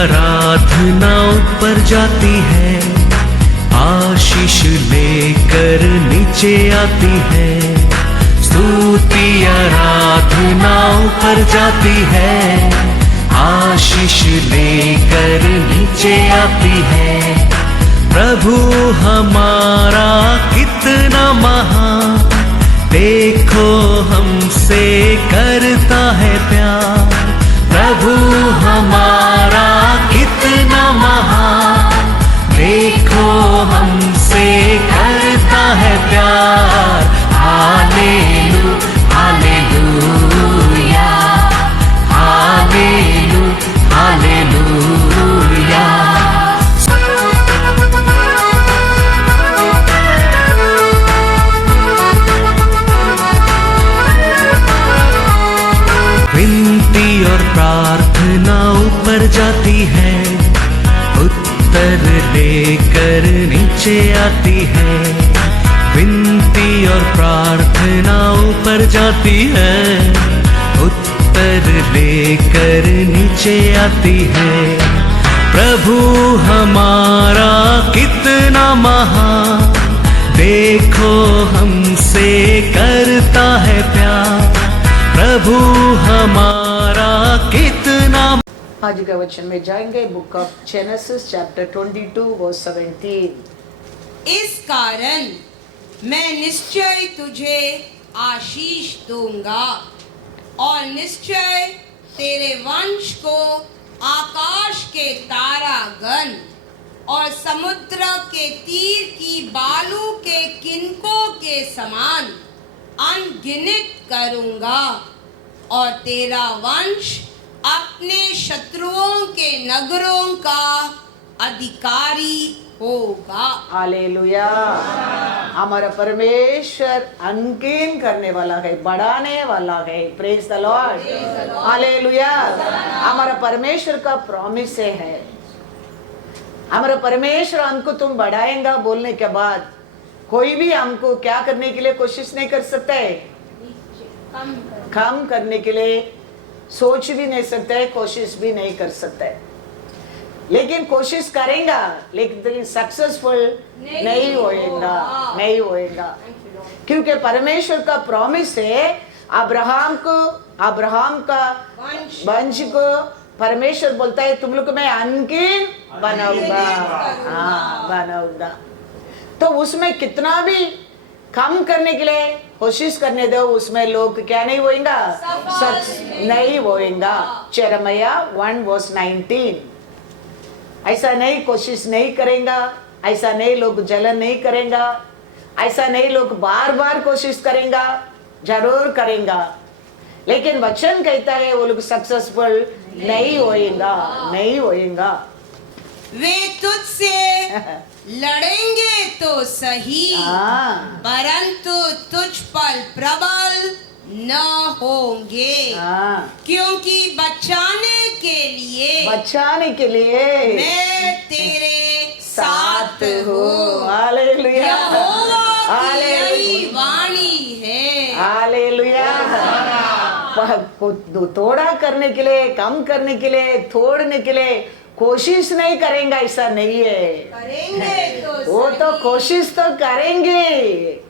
आराधना ऊपर जाती है, आशीष लेकर नीचे आती है। स्तुति आराधना ऊपर जाती है, आशीष लेकर नीचे आती है। प्रभु हमारा कितना महान, देखो हमसे करता है प्यार। प्रभु हमारा कितना महान, देखो हमसे करता है प्यार। हालेलू हालेलूया, हालेलू हालेलूया। विनती और प्रार्थना ऊपर जाती है, उत्तर लेकर नीचे आती है। विनती और प्रार्थना ऊपर जाती है, उत्तर लेकर नीचे आती है। प्रभु हमारा कितना महान, देखो हमसे करता है प्यार। प्रभु हमारा कितना। आज के वचन में जाएंगे, book of Genesis chapter 22 verse 17। इस कारण मैं निश्चय तुझे आशीष दूंगा और निश्चय तेरे वंश को आकाश के तारागण और समुद्र के तीर की बालू के किनकों के समान अनगिनत करूंगा, और तेरा वंश अपने शत्रुओं के नगरों का अधिकारी होगा। हालेलुया। हमारा परमेश्वर अनगिन करने वाला है, बढ़ाने वाला है। Praise the Lord, hallelujah. हमारा परमेश्वर का प्रॉमिस है, हमारा परमेश्वर हमको तुम बढ़ाएंगा बोलने के बाद कोई भी हमको क्या करने के लिए कोशिश नहीं कर सकता है, कम करने के लिए सोच भी नहीं सकता है, कोशिश भी नहीं कर सकता है। लेकिन कोशिश करेगा, लेकिन सक्सेसफुल नहीं होएगा, नहीं होएगा। क्योंकि परमेश्वर का प्रॉमिस है अब्राहम का वंश को परमेश्वर बोलता है तुम लोग को मैं अनगिन बनाऊंगा, हाँ बनाऊंगा। तो उसमें कितना भी कम करने के लिए कोशिश करने दो, उसमें लोग क्या नहीं होएगा, नहीं होएगा। यिर्मयाह 1:19। ऐसा नहीं, कोशिश नहीं करेगा, ऐसा नहीं लोग जलन नहीं करेगा, ऐसा नहीं लोग बार बार कोशिश करेगा, जरूर करेगा। लेकिन वचन कहता है वो लोग सक्सेसफुल नहीं होएगा, नहीं होएगा। वे तुझसे लड़ेंगे तो सही, परंतु तुझ पर प्रबल न होंगे, क्योंकि बचाने के लिए मैं तेरे साथ हूँ। हालेलुया, यहोवा की यही वाणी है। हालेलुया। थोड़ा करने के लिए, कम करने के लिए, तोड़ने के लिए कोशिश नहीं करेंगे, ऐसा नहीं है। करेंगे तो वो तो कोशिश तो करेंगे,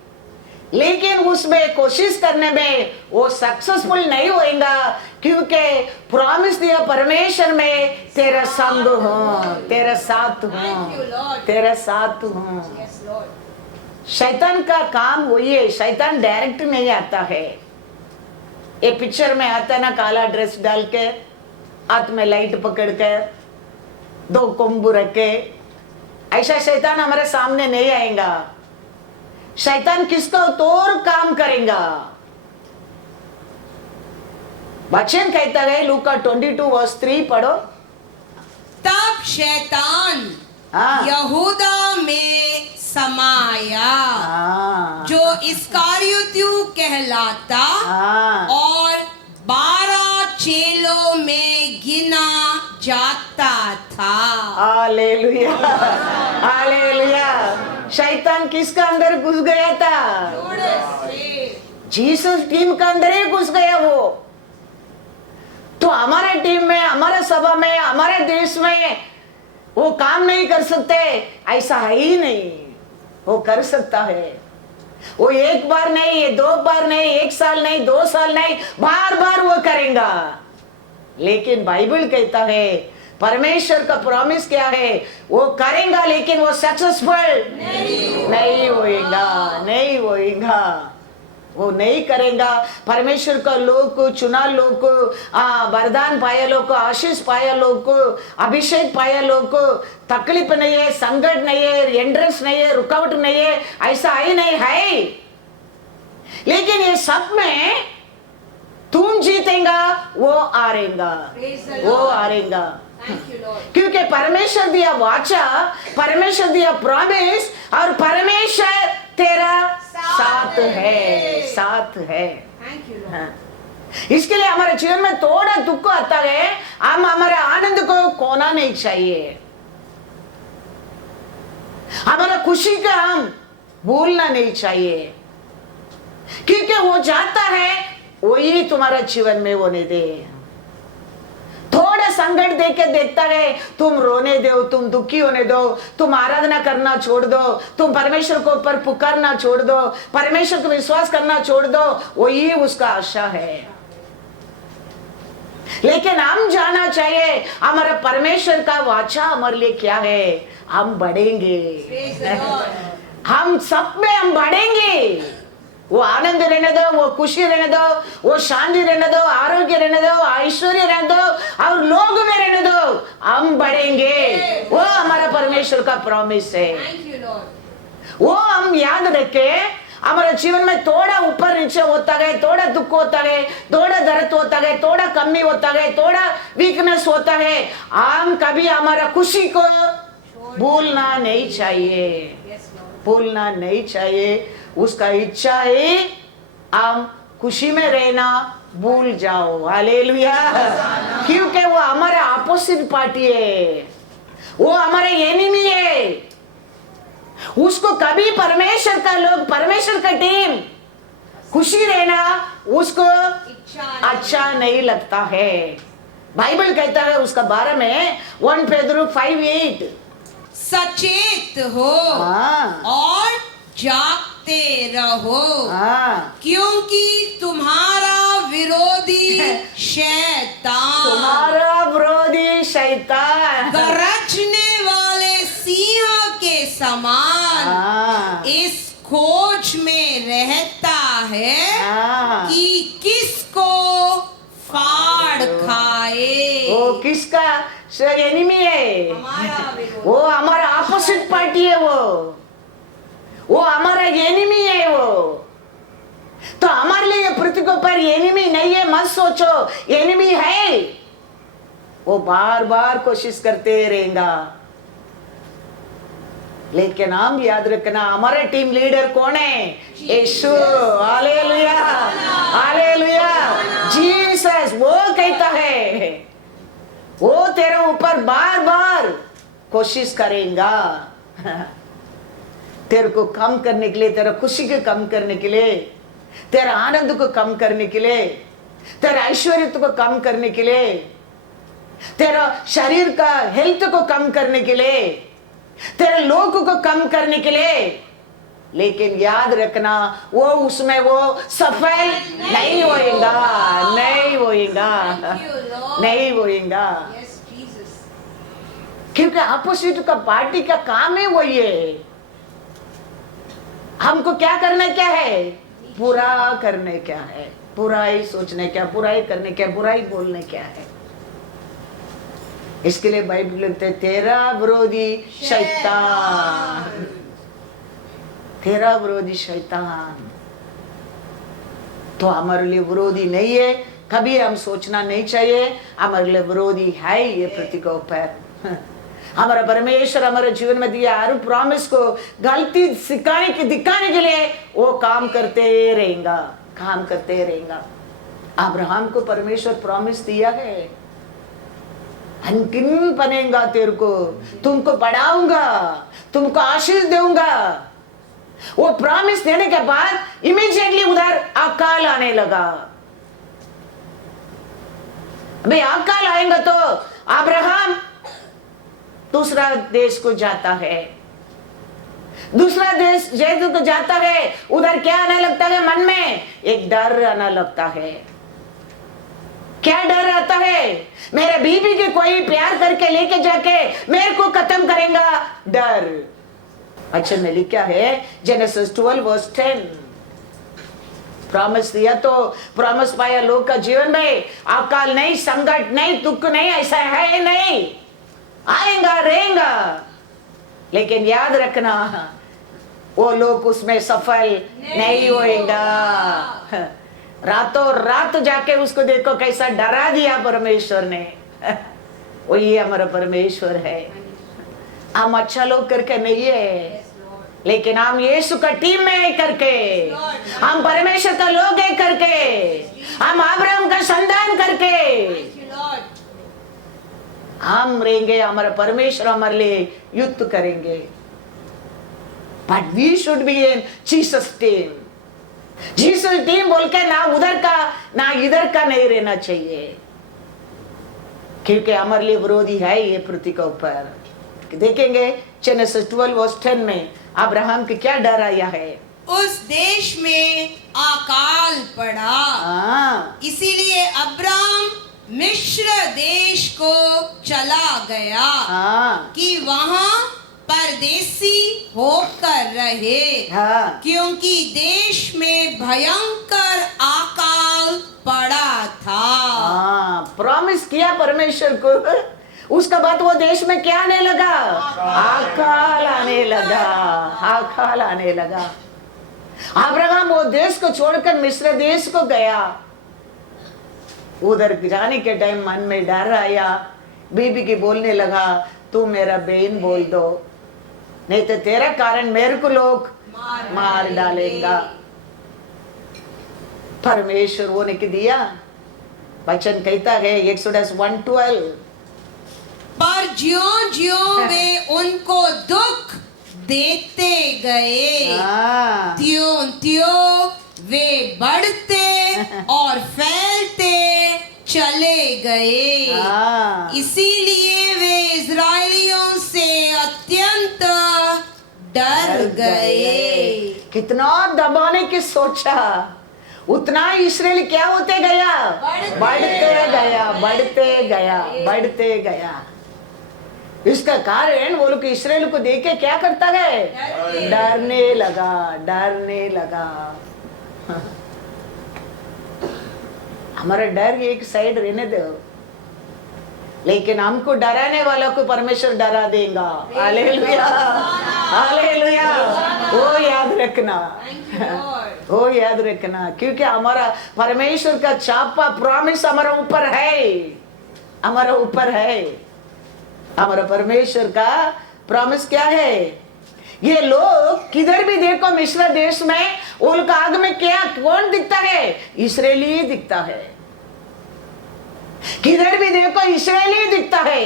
लेकिन उसमें कोशिश करने में वो सक्सेसफुल नहीं होएगा, क्योंकि प्रॉमिस दिया परमेश्वर में तेरा संग हूँ, तेरा साथ हूँ, तेरा साथ हूँ। शैतान का काम वही है, शैतान डायरेक्ट नहीं आता है। ये पिक्चर में आता है ना, काला ड्रेस डाल के, हाथ में लाइट पकड़ के, 2 कोंबू रखे, ऐसा शैतान हमारे सामने नहीं आएगा। शैतान किसका तोड़ काम करेगा। वचन कहता है लूका 22:3 पढ़ो। तब शैतान यहूदा में समाया, जो इस्करियोती कहलाता और 12 चेलों में गिना जाता था। Hallelujah, hallelujah. शैतान किसका अंदर घुस गया था? जीसस टीम का अंदर ही घुस गया वो। तो हमारे टीम में, हमारे सभा में, हमारे देश में वो काम नहीं कर सकते, ऐसा है ही नहीं। वो कर सकता है। वो एक बार नहीं, 2 बार नहीं, 1 साल नहीं, 2 साल नहीं, बार बार वो करेगा। लेकिन बाइबल कहता है, परमेश्वर का प्रॉमिस क्या है, वो करेगा लेकिन वो सक्सेसफुल नहीं होएगा, नहीं होएगा। वो नहीं करेगा। परमेश्वर का लोग को, चुना लोग को, वरदान पाया लोग को, आशीष पाया लोग को, अभिषेक पाया लोग को तकलीफ नहीं है, संकट नहीं है, एंड्रेस नहीं है, रुकावट नहीं है, ऐसा ही नहीं है। लेकिन ये सब में तुम जीतेगा, वो हारेगा, वो हारेगा। क्योंकि परमेश्वर दिया वाचा, परमेश्वर दिया प्रॉमिस, और परमेश्वर तेरा साथ है, साथ है। हाँ। इसके लिए हमारे जीवन में थोड़ा दुख आता है, हम हमारे आनंद को खोना नहीं चाहिए, हमारा खुशी का हम भूलना नहीं चाहिए, क्योंकि वो जाता है वही तुम्हारा जीवन में होने दे। थोड़ा संकट देख के देखता है, तुम रोने दो, तुम दुखी होने दो, तुम आराधना करना छोड़ दो, तुम परमेश्वर को ऊपर पुकारना छोड़ दो, परमेश्वर को विश्वास करना छोड़ दो, वही उसका आशा है। लेकिन हम जाना चाहिए हमारा परमेश्वर का वाचा हमारे लिए क्या है। हम बढ़ेंगे, हम सब में हम बढ़ेंगे। वो आनंद रहने दो, वो खुशी रहने दो, वो शांति रहने दो, आरोग्य रहने दो, ऐश्वर्य रहने दो, और लोग में रहने दो, हम बढ़ेंगे। वो हमारा परमेश्वर का प्रॉमिस है। वो हम याद रखे। हमारे जीवन में थोड़ा ऊपर नीचे होता गए, थोड़ा दुख होता है, थोड़ा दर्द होता है, थोड़ा कमी होता है, थोड़ा वीकनेस होता है, हम कभी हमारा खुशी को भूलना नहीं चाहिए, भूलना नहीं चाहिए। उसका इच्छा है हम खुशी में रहना भूल जाओ। हालेलुया। क्योंकि वो हमारा अपोजिट पार्टी है, वो हमारे एनिमी है। उसको कभी परमेश्वर का लोग, परमेश्वर का टीम खुशी रहना उसको अच्छा नहीं लगता है। बाइबल कहता है उसका बारे में 1 पेदरू 5:8, सचेत हो और जागते रहो, क्योंकि तुम्हारा विरोधी शैतान, तुम्हारा विरोधी शैतान गरजने वाले सिंह के समान इस खोज में रहता है कि किसको फाड़ खाए। वो किसका एनिमी है? वो हमारा अपोजिट पार्टी है। वो हमारा एनिमी है। वो तो हमारे लिए पृथ्वी के ऊपर एनिमी नहीं है, मत सोचो, एनिमी है। वो बार बार कोशिश करते रहेगा। लेकिन हम याद रखना, हमारे टीम लीडर कौन है? यीशु। Hallelujah, hallelujah. जीसस वो कहता है, वो तेरे ऊपर बार बार कोशिश करेगा तेरे को कम करने के लिए, तेरा खुशी को कम करने के लिए, तेरा आनंद को कम करने के लिए, तेरा ऐश्वर्य को कम करने के लिए, तेरा शरीर का हेल्थ को कम करने के लिए, तेरे लोग को कम करने के लिए। लेकिन याद रखना, वो उसमें वो सफल नहीं होएगा, नहीं होएगा, नहीं होएगा। क्योंकि अपोजिट का पार्टी का काम है वही है। हमको क्या करना क्या है? बुरा करने क्या है, बुराई सोचने क्या, बुराई करने क्या, बुराई बोलने क्या है। इसके लिए बाइबल लिखते हैं, तेरा विरोधी शैतान, तेरा विरोधी शैतान। तो हमारे लिए विरोधी नहीं है, कभी हम सोचना नहीं चाहिए हमारे लिए विरोधी है ये पृथ्वी के ऊपर। हमारा परमेश्वर हमारे जीवन में दिया हर प्रॉमिस को गलती सिखाने के, दिखाने के लिए वो काम करते रहेगा, काम करते रहेगा। अब्राहम को परमेश्वर प्रॉमिस दिया है, अनगिन बनेगा तेरे को, तुमको बढ़ाऊंगा, तुमको आशीष दूंगा। वो प्रॉमिस देने के बाद इमीडिएटली उधर अकाल आने लगा। अभी अकाल आएगा तो अब्राहम दूसरा देश को जाता है, दूसरा देश जैसे को जाता है, उधर क्या आने लगता है मन में? एक डर आने लगता है। क्या डर आता है? मेरे बीबी के कोई प्यार करके लेके जाके मेरे को खत्म करेगा, डर। अच्छा में लिखा है जेनेसिस 12:10, प्रॉमिस दिया तो प्रॉमिस पाया लोग का जीवन में अकाल नहीं, संकट नहीं, दुख नहीं, ऐसा है नहीं, आएगा रहेगा, लेकिन याद रखना वो लोग उसमें सफल नहीं होएगा। रातों रात जाके उसको देखो कैसा डरा दिया परमेश्वर ने। वही हमारा परमेश्वर है। हम अच्छा लोग करके नहीं है, लेकिन हम यीशु का टीम में है करके, हम परमेश्वर का लोग है करके, हम अब्राहम का संतान करके हम रहेंगे। हमारा परमेश्वर हमारे लिए युद्ध करेंगे। But we should be in Jesus team. Jesus team बोल के ना उधर का ना इधर का नहीं रहना चाहिए, क्योंकि हमारे लिए विरोधी है ये पृथ्वी के ऊपर। देखेंगे जेनेसिस 12:10 में अब्राहम के क्या डर आया है। उस देश में अकाल पड़ा, इसीलिए अब्राम मिस्र देश को चला गया कि वहां परदेसी होकर रहे, क्योंकि देश में भयंकर अकाल पड़ा था। प्रॉमिस किया परमेश्वर को, उसका बाद वो देश में क्या आने लगा? अकाल आने लगा, अकाल आने लगा। अब्राहम वो देश को छोड़कर मिस्र देश को गया। उधर जाने के टाइम मन में डर आया, बीबी की बोलने लगा तू मेरा बहन बोल दो, नहीं तो तेरा कारण मेरे को लोग मार डालेगा। परमेश्वर वो ने दिया वचन कहता है एक्सोडस 1:12, पर ज्यों-ज्यों वे उनको दुख देते गए, त्यों-त्यों वे बढ़ते और फैलते चले गए। इसीलिए वे इजरायलियों से अत्यंत डर गए। कितना दबाने की सोचा, उतना इस्राएल क्या होते गया? बढ़ते गया, बढ़ते गया, बढ़ते गया। इसका कारण वो लोग इस्राएल को देख के क्या करता है? डरने लगा, डरने लगा। हमारा डर एक साइड रहने दो, लेकिन हमको डराने वाला को परमेश्वर डरा देगा। Hallelujah, hallelujah. वो याद रखना, वो याद रखना, क्योंकि हमारा परमेश्वर का छापा प्रॉमिस हमारा ऊपर है, हमारा ऊपर है। हमारा परमेश्वर का प्रॉमिस क्या है? ये लोग किधर भी देखो मिस्र देश में उनका आग में क्या कौन दिखता है? इस्राएली दिखता है। किधर भी देखो इस्राएली दिखता है।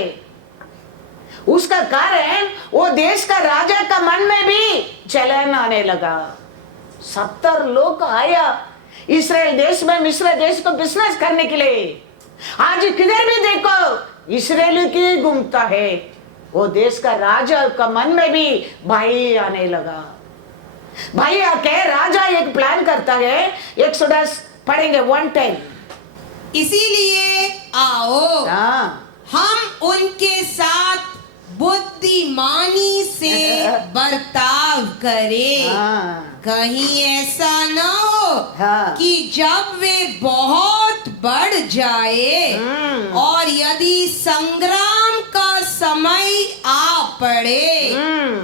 उसका कारण वो देश का राजा का मन में भी जलन आने लगा। 70 लोग आया इस्राएल देश में मिस्र देश को बिजनेस करने के लिए। आज किधर भी देखो इस्राएली की घूमता है। वो देश का राजा का मन में भी भाई आने लगा। भाई आके राजा एक प्लान करता है। एक्सोडस पढ़ेंगे 1:10। इसीलिए आओ हम उनके साथ बुद्धिमानी से बर्ताव करें, कहीं ऐसा न हो कि जब वे बहुत बढ़ जाए और यदि संग्राम का समय आ पड़े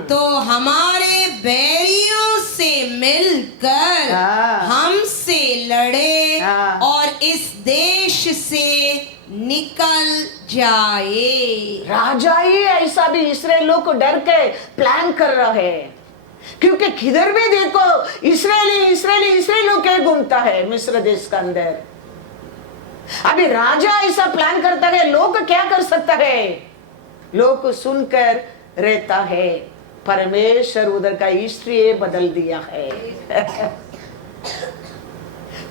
तो हमारे बैरियों से मिलकर हमसे लड़े और इस देश से निकल जाए। राजा ही ऐसा भी इस्राएलियों को डर के प्लान कर रहा है, क्योंकि किधर भी देखो इस्राएली इस्राएली इस्राएलियों के घूमता है मिस्र देश के अंदर। अभी राजा ऐसा प्लान करता है, लोग क्या कर सकता है? लोग सुनकर रहता है। परमेश्वर उधर का हिस्ट्री बदल दिया है।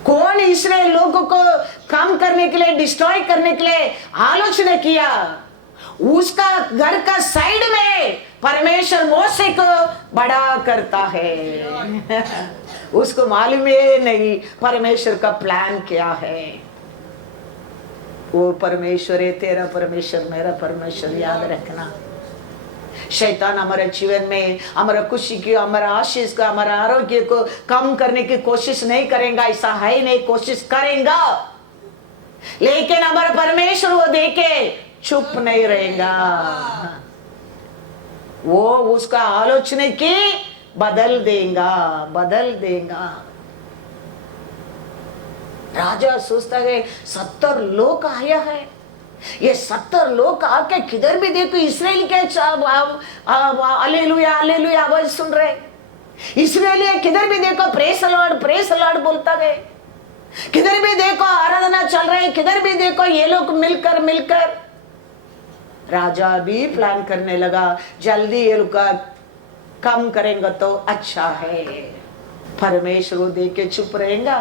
कौन इस्राएल लोगों को कम करने के लिए, डिस्ट्रॉय करने के लिए आलोचना किया? उसका घर का साइड में परमेश्वर मोसे को बड़ा करता है। उसको मालूम ही नहीं परमेश्वर का प्लान क्या है। वो परमेश्वर है, तेरा परमेश्वर मेरा परमेश्वर, याद रखना। शैतान हमारे जीवन में हमारा खुशी की, हमारा आशीष का, हमारा आरोग्य को कम करने की कोशिश नहीं करेगा, ऐसा है नहीं, कोशिश करेगा, लेकिन हमारा परमेश्वर वो देखे चुप नहीं रहेगा। वो उसका आलोचना की बदल देगा, बदल देगा। राजा सोचता है 70 लोग आया है, ये 70 लोग आके किधर भी देखो इसराइल के हालेलुया हालेलुया आवाज सुन रहे। इसराइल किधर भी देखो प्रेस लॉर्ड बोलता है, किधर भी देखो आराधना चल रहे, किधर भी देखो ये लोग मिलकर। राजा भी प्लान करने लगा, जल्दी ये लोग कम करेंगे तो अच्छा है। परमेश्वर को देख के चुप रहेगा।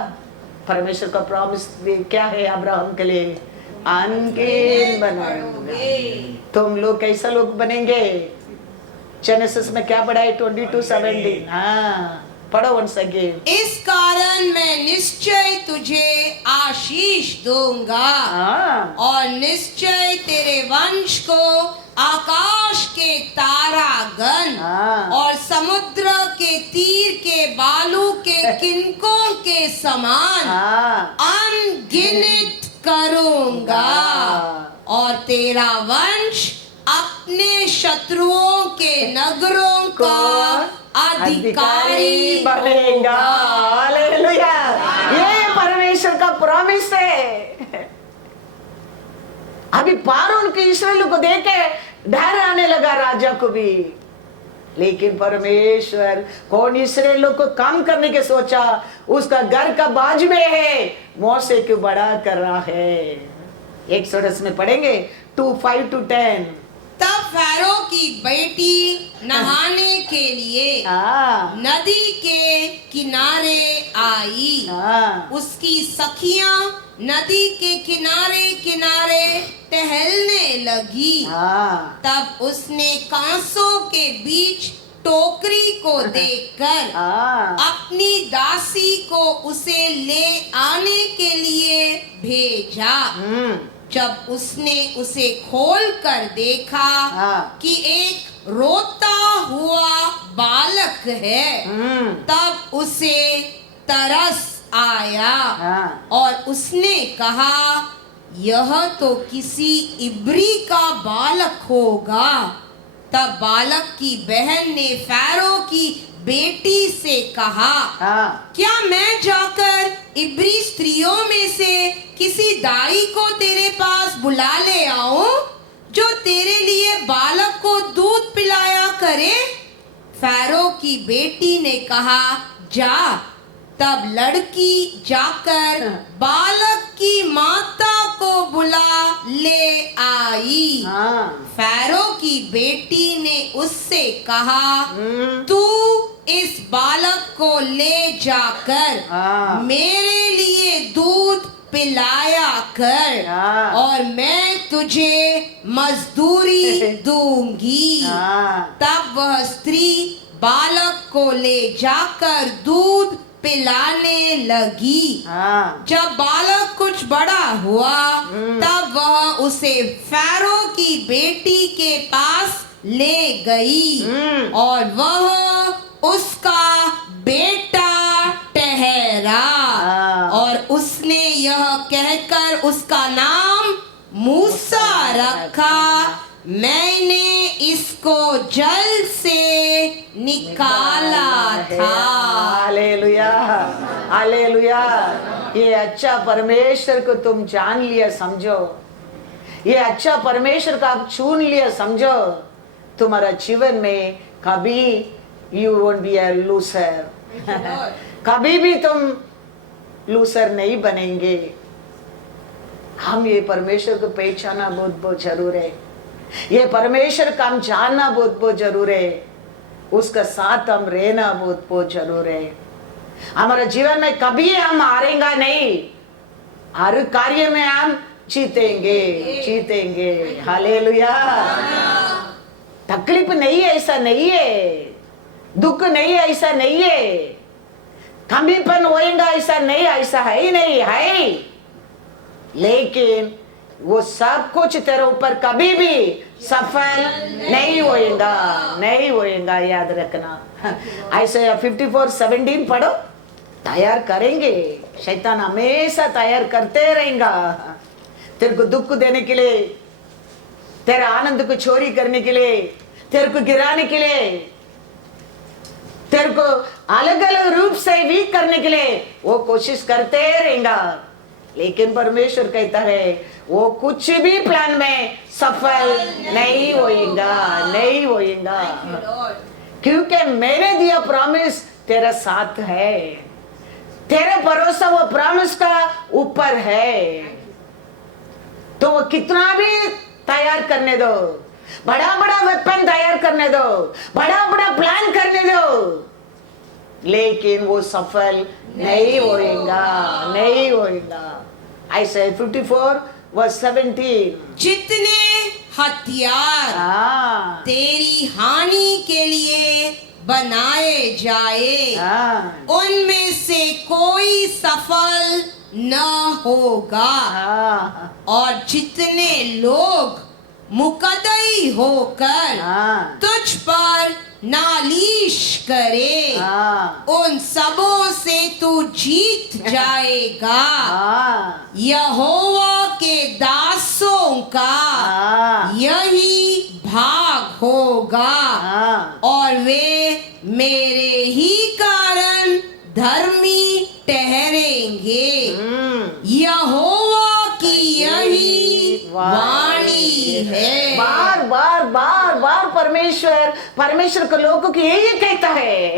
परमेश्वर का प्रॉमिस क्या है अब्राहम के लिए? अनगिन बनाऊंगा। तुम लोग कैसा लोग बनेंगे? जेनेसिस में क्या पढ़ा है? 22:17। हाँ, पढ़ो once again। इस कारण मैं निश्चय तुझे आशीष दूंगा और निश्चय तेरे वंश को आकाश के तारागण और समुद्र के तीर के बालू के किनकों के समान अनगिनत करूंगा और तेरा वंश अपने शत्रुओं के नगरों का अधिकारी बनेगा। हालेलुया, ये परमेश्वर का प्रॉमिस है। अभी पारोन के इस्राएल को देखे डर आने लगा राजा को भी, लेकिन परमेश्वर कौन इस्राएल को कम करने के सोचा, उसका घर का बाज में है, मोसे को बड़ा कर रहा है। एक्सोडस में पढ़ेंगे 2:5-10। तब फैरो की बेटी नहाने के लिए नदी के किनारे आई। उसकी सखियां नदी के किनारे किनारे टहलने लगी। तब उसने कांसों के बीच टोकरी को देखकर अपनी दासी को उसे ले आने के लिए भेजा। जब उसने उसे खोल कर देखा कि एक रोता हुआ बालक है, तब उसे तरस आया और उसने कहा, यह तो किसी इब्री का बालक होगा। तब बालक की बहन ने फैरो की बेटी से कहा, क्या मैं जाकर इब्री स्त्रियों में से किसी दाई को तेरे पास बुला ले आऊं जो तेरे लिए बालक को दूध पिलाया करे? फैरो की बेटी ने कहा, जा। तब लड़की जाकर बालक की माता को बुला ले आई। फैरो की बेटी ने उससे कहा, तू इस बालक को ले जाकर मेरे लिए दूध पिलाया कर और मैं तुझे मजदूरी दूंगी। तब वह स्त्री बालक को ले जाकर दूध पिलाने लगी। जब बालक कुछ बड़ा हुआ तब वह उसे फैरो की बेटी के पास ले गई और वह उसका बेटा ठहरा और उसने यह कहकर उसका नाम मूसा रखा, मैंने इसको जल से निकाला था। Hallelujah, hallelujah. ये अच्छा परमेश्वर को तुम जान लिया समझो, ये अच्छा परमेश्वर को आप चुन लिया समझो, तुम्हारा जीवन में कभी you won't be a loser. कभी भी तुम लूजर नहीं बनेंगे। हम ये परमेश्वर को पहचाना बहुत बहुत जरूर है, ये परमेश्वर का हम जानना बहुत बहुत जरूर है, उसका साथ हम रहना बहुत बहुत जरूर है। हमारे जीवन में कभी हम हारेंगे नहीं, हर कार्य में हम जीतेंगे, जीतेंगे। हालेलुया। तकलीफ नहीं है ऐसा नहीं है, दुख नहीं है ऐसा नहीं है, कमीपन होएगा ऐसा नहीं, ऐसा है ही नहीं है। लेकिन वो सब कुछ तेरे ऊपर कभी भी सफल नहीं होएगा, नहीं होएगा, याद रखना। ऐसे 54:17 पढ़ो। तैयार करेंगे, शैतान हमेशा तैयार करते रहेगा तेरे को दुख देने के लिए, तेरे आनंद को चोरी करने के लिए, तेरे को गिराने के लिए, तेरे को अलग अलग रूप से वीक करने के लिए वो कोशिश करते रहेगा। लेकिन परमेश्वर कहता है वो कुछ भी प्लान में सफल नहीं होएगा, नहीं होएगा, क्योंकि मैंने दिया प्रॉमिस तेरा साथ है, तेरा भरोसा वो प्रॉमिस का ऊपर है। तो वो कितना भी तैयार करने दो, बड़ा बड़ा वेपन तैयार करने दो, बड़ा बड़ा प्लान करने दो, लेकिन वो सफल नहीं होएगा, नहीं होएगा। ऐसे 54:17 जितने हथियार तेरी हानि के लिए बनाए जाए उनमें से कोई सफल न होगा, और जितने लोग मुकद्दई होकर तुझ पर नालिश करे उन सबों से तू जीत जाएगा। यहोवा के दासों का यही भाग होगा, और वे मेरे ही कारण धर्मी ठहरेंगे। यहोवा की यही वाणी है। बार बार बार बार परमेश्वर के लोगों की यही कहता है,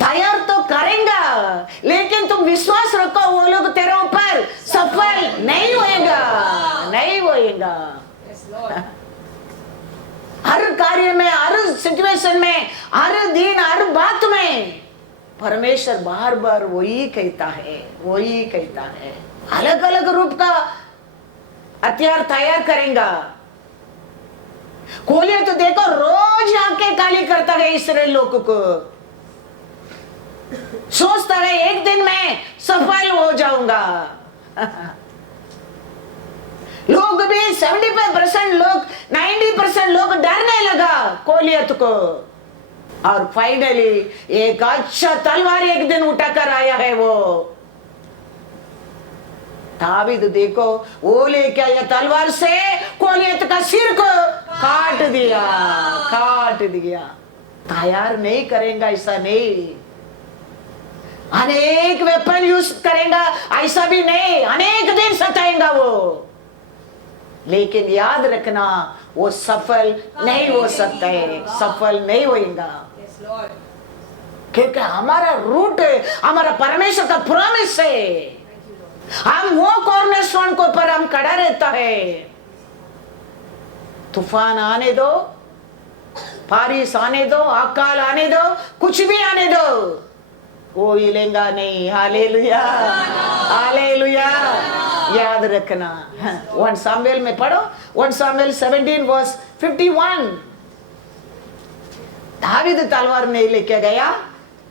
तैयार तो करेंगा, लेकिन तुम विश्वास रखो वो लोग तेरे ऊपर सफल नहीं होएगा, नहीं होएगा। हर कार्य में, हर सिचुएशन में, हर दिन, हर बात में परमेश्वर बार बार वही कहता है, वही कहता है। अलग अलग रूप का हथियार तैयार करेगा। कोलिया तो देखो रोज आके गाली करता है इस्राएल लोगों को, सोचता है एक दिन में सफल हो जाऊंगा। लोग भी 75% लोग, 90% लोग डरने लगा कोलियत को, और फाइनली एक अच्छा तलवार एक दिन उठाकर आया है वो दावीद। देखो वो लेके आया तलवार से कोलियत का सिर को काट दिया, काट दिया। तैयार नहीं करेगा ऐसा नहीं, अनेक वेपन यूज करेगा ऐसा भी नहीं, अनेक दिन सताएगा वो, लेकिन याद रखना वो सफल नहीं हो सकता है, सफल नहीं होएगा, क्योंकि हमारा रूट, हमारा परमेश्वर का प्रॉमिस है। हम वो कॉर्नरस्टोन के ऊपर हम खड़ा रहता है। तूफान आने दो, बारिश आने दो, अकाल आने दो, कुछ भी आने दो, वो हिलेगा नहीं। Hallelujah, hallelujah. याद रखना। 1 सामुएल में पढ़ो, 1 सामुएल 17:51। दावीद तलवार नहीं लेके गया,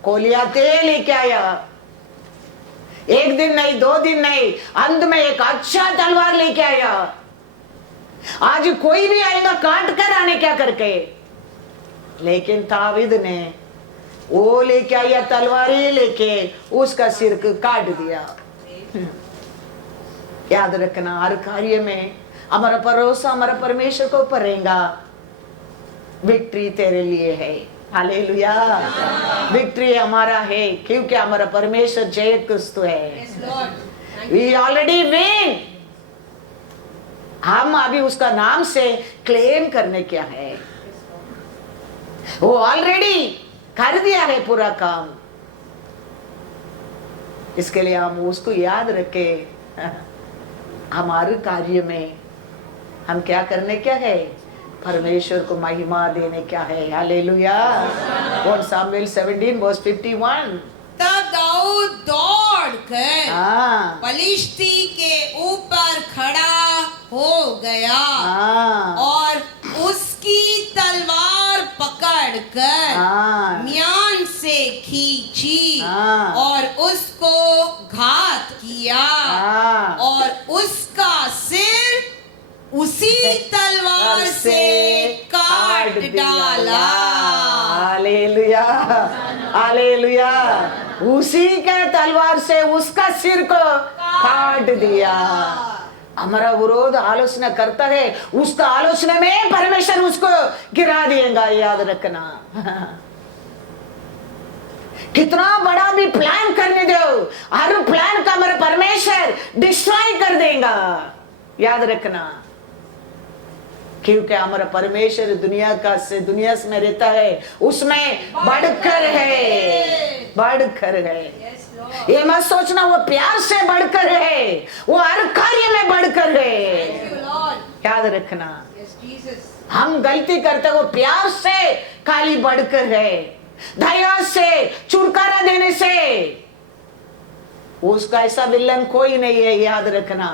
कोलियाते लेके आया। एक दिन नहीं, 2 दिन नहीं, अंत में एक अच्छा तलवार लेके आया। आज कोई भी आएगा काट कर आने क्या करके, लेकिन दावीद ने वो लेके आया तलवार लेके उसका सिर काट दिया। याद रखना, हर कार्य में हमारा भरोसा हमारा परमेश्वर को ऊपर रहेगा। विक्ट्री तेरे लिए है। हालेलुया, विक्ट्री हमारा है, क्योंकि हमारा परमेश्वर जय क्रिस्तु है। We already win. हम अभी उसका नाम से क्लेम करने क्या है, वो ऑलरेडी कर दिया है पूरा काम। इसके लिए हम उसको याद रखे। हमारे कार्य में हम क्या करने क्या है, परमेश्वर को महिमा देने क्या है। हालेलुया। 1 Samuel 17 verse 51। तब दाऊद दौड़कर हाँ पलिश्ती के ऊपर खड़ा हो गया हाँ और उसकी तलवार पकड़कर हाँ म्यान से खींची हाँ। और उसको घात किया हाँ। और उसका सिर उसी तलवार से काट डाला। Hallelujah hallelujah. उसी के तलवार से उसका सिर को काट दिया। हमारा विरोध आलोचना करता है, उसका आलोचना में परमेश्वर उसको गिरा देगा, याद रखना। कितना बड़ा भी प्लान करने दो, हर प्लान का हमारा परमेश्वर डिस्ट्रॉय कर देगा, याद रखना। क्योंकि हमारा परमेश्वर दुनिया में रहता है, उसमें बढ़कर है, बढ़कर है। ये मत सोचना वो प्यार से बढ़कर है, वो हर कार्य में बढ़कर है, याद रखना। हम गलती करते, वो प्यार से खाली बढ़कर है, दया से, छुटकारा देने से। उसका ऐसा विलन कोई नहीं है, याद रखना।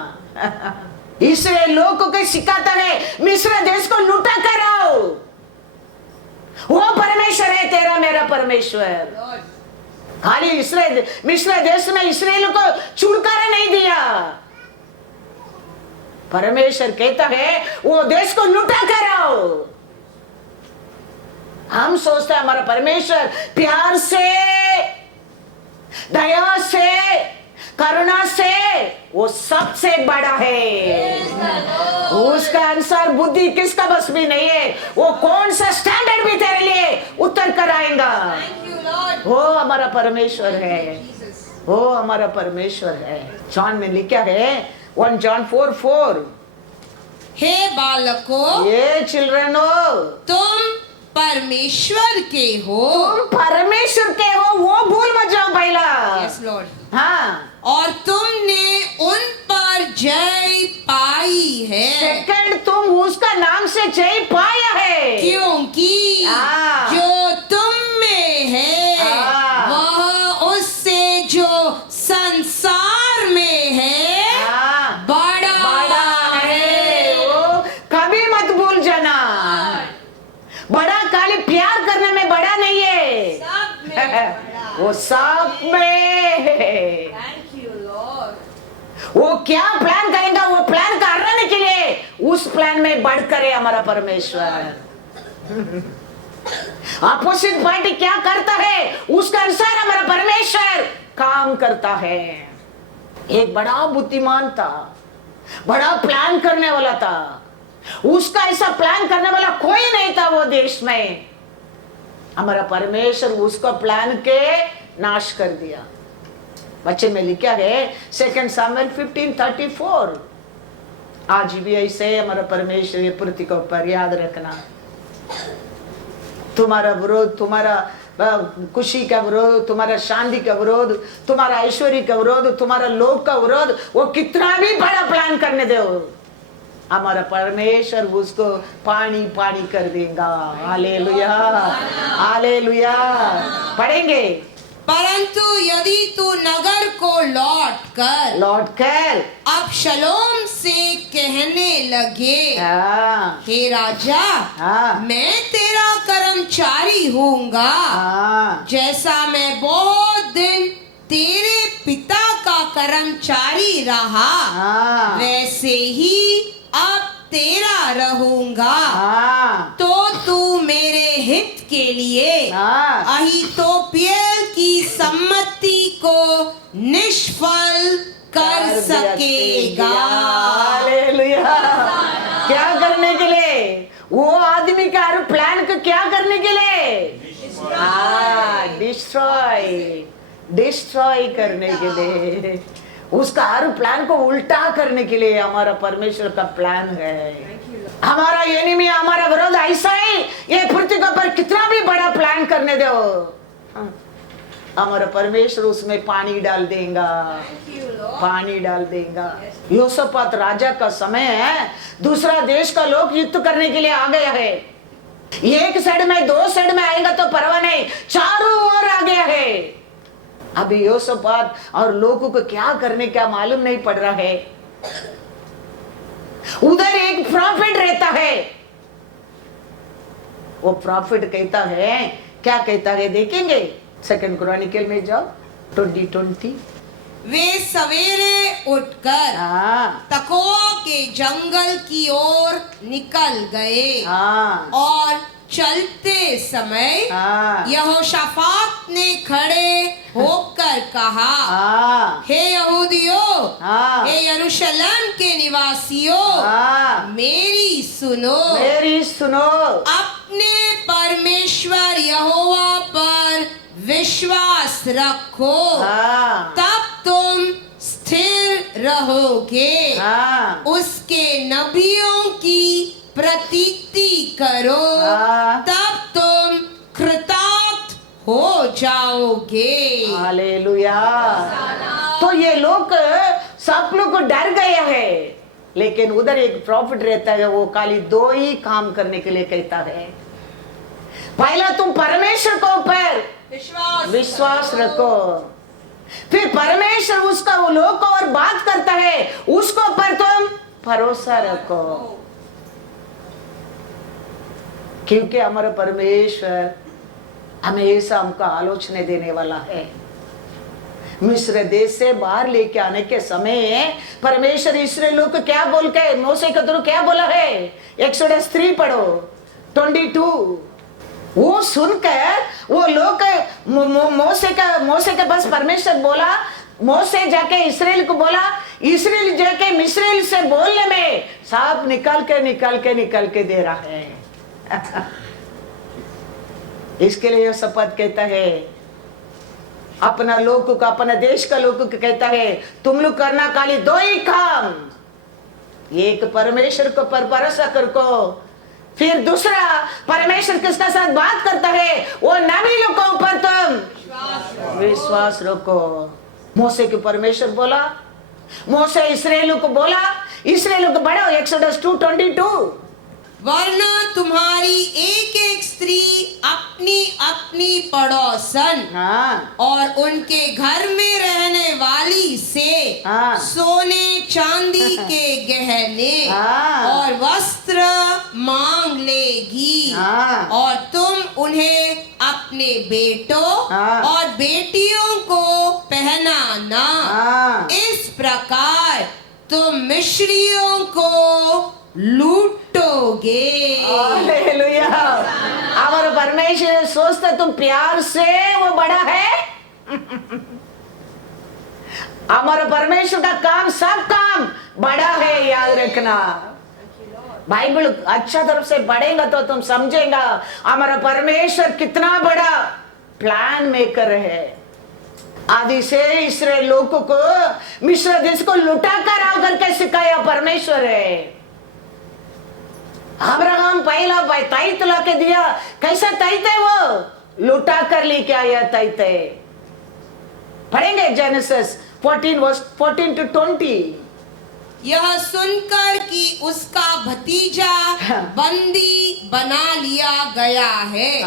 इसलिए लोगों को सिखाता है मिस्र देश को लूटा कराओ, वो परमेश्वर है तेरा मेरा परमेश्वर। खाली मिस्र देश में इस्राएल को छुटकारा नहीं दिया। परमेश्वर कहता है वो देश को लूटा कराओ। हम सोचते हैं हमारा परमेश्वर प्यार से, दया से, करुणा से वो सबसे बड़ा है। उसका अनुसार बुद्धि किसका बस भी नहीं है। वो कौन सा स्टैंडर्ड भी तेरे लिए उतर कर आएगा। वो हमारा परमेश्वर है, वो हमारा परमेश्वर है। जॉन में लिखा है 1 John 4:4, हे बालकों, ये चिल्ड्रनो, तुम परमेश्वर के हो। तुम परमेश्वर के हो, वो भूल मत जाओ पहला। Yes Lord. हाँ, और तुमने उन पर जय पाई है। सेकंड, तुम उसका नाम से जय पाया है, क्योंकि जो तुम में है वह उससे जो संसार में है बड़ा है। वो कभी मत भूल जाना। बड़ा खाली प्यार करने में बड़ा नहीं है, सब में बड़ा। वो सब में। वो क्या प्लान करेगा, वो प्लान करने के लिए उस प्लान में बढ़कर है हमारा परमेश्वर। अपोजिट पार्टी क्या करता है उसका अनुसार हमारा परमेश्वर काम करता है। एक बड़ा बुद्धिमान था, बड़ा प्लान करने वाला था, उसका ऐसा प्लान करने वाला कोई नहीं था वो देश में। हमारा परमेश्वर उसका प्लान के नाश कर दिया। बच्चे में लिखा है 2 Samuel 15:34। आज भी ऐसे हमारा परमेश्वर ये पृथ्वी के ऊपर, याद रखना। तुम्हारा विरोध, तुम्हारा खुशी का विरोध, तुम्हारा शांति का विरोध, तुम्हारा ऐश्वर्य का विरोध, तुम्हारा लोक का विरोध, वो कितना भी बड़ा प्लान करने दो, हमारा परमेश्वर उसको पानी पानी कर देगा। Hallelujah hallelujah. पढ़ेंगे, परंतु यदि तू नगर को लौट कर अबशलोम से कहने लगे, हे राजा, मैं तेरा कर्मचारी होऊंगा, जैसा मैं बहुत दिन तेरे पिता का कर्मचारी रहा, वैसे ही अब तेरा रहूंगा, तो तू मेरे हित के लिए अहीतोपेल की सम्मति को निष्फल कर सकेगा। हालेलुया। क्या करने के लिए? वो आदमी का हर प्लान को क्या करने के लिए? डिस्ट्रॉय करने के लिए, उसका हर प्लान को उल्टा करने के लिए हमारा परमेश्वर का प्लान है। हमारा एनिमी, हमारा विरोध ऐसा ही, ये पृथ्वी के ऊपर कितना भी बड़ा प्लान करने दो, हमारा परमेश्वर उसमें पानी डाल देगा, पानी डाल देगा। योसपात राजा का समय है, दूसरा देश का लोग युद्ध करने के लिए आ गया है। एक साइड में, दो साइड में आएगा तो परवाह नहीं, चारों ओर आ गया है। अभी योसपात और लोगों को क्या करने का मालूम नहीं पड़ रहा है। उधर एक प्रॉफिट रहता है, वो प्रॉफिट कहता है, क्या कहता है देखेंगे, सेकंड क्रॉनिकल में जाओ 20:20। वे सवेरे उठकर तकोआ के जंगल की ओर निकल गए और चलते समय यहोशाफात ने खड़े होकर कहा, हे यहूदियों, हे यरूशलेम के निवासियों, मेरी सुनो, मेरी सुनो। अपने परमेश्वर यहोवा पर विश्वास रखो, तब तुम स्थिर रहोगे। उसके नबियों की प्रतीति करो, तब तुम कृतार्थ हो जाओगे। हालेलुया। तो ये लोग सब लोग डर गए हैं, लेकिन उधर एक प्रॉफिट रहता है, वो खाली दो ही काम करने के लिए कहता है। पहला तुम परमेश्वर को ऊपर विश्वास रखो, फिर परमेश्वर उसका वो लोग को और बात करता है, उसको पर तुम भरोसा रखो, क्योंकि हमारा परमेश्वर हमेशा हमको आलोचना देने वाला है। मिस्र देश से बाहर लेके आने के समय परमेश्वर इस्राएलियों को क्या बोल के मूसा के थ्रू क्या बोला है, एक्सोडस 3 पढ़ो 22। वो सुनकर वो लोग मूसा के बस परमेश्वर बोला, मूसा जाके इस्राएल को बोला, इस्राएल जाके मिस्र से बोलने में सब निकल के दे रहा है। इसके लिए शपथ कहता है, अपना लोग को, अपना देश का लोग को कहता है, तुम लोग करना खाली दो ही काम, एक परमेश्वर को पर भरोसा करो, फिर दूसरा परमेश्वर किसका साथ बात करता है, वो नबी लोग को ऊपर तुम विश्वास रखो। मूसा को परमेश्वर बोला, मूसा इस्राएलियों को बोला, इस्राएलियों को बढ़ो, एक्सोडस 2:22। वरना तुम्हारी एक एक स्त्री अपनी अपनी पड़ोसन और उनके घर में रहने वाली से सोने चांदी के गहने और वस्त्र मांग लेगी, और तुम उन्हें अपने बेटों और बेटियों को पहनाना। इस प्रकार तुम मिस्रियों को लूटोगे। हालेलुया। हमारा परमेश्वर सोचता तुम प्यार से वो बड़ा है। हमारा परमेश्वर का काम सब काम बड़ा है, याद रखना। बाइबल अच्छा तरफ से पढ़ेगा तो तुम समझेगा हमारा परमेश्वर कितना बड़ा प्लान मेकर है। आदि से इस्राएल लोगों को मिस्र देश को लुटा कर आओ करके सिखाया परमेश्वर है। अब्राहम पहला भाई ताइत ला के दिया, कैसा ताइत है वो, लुटा कर लेके आया ताइत है। पढ़ेंगे जेनेसिस 14:14-20। यह सुनकर कि उसका भतीजा बंदी बना लिया गया है,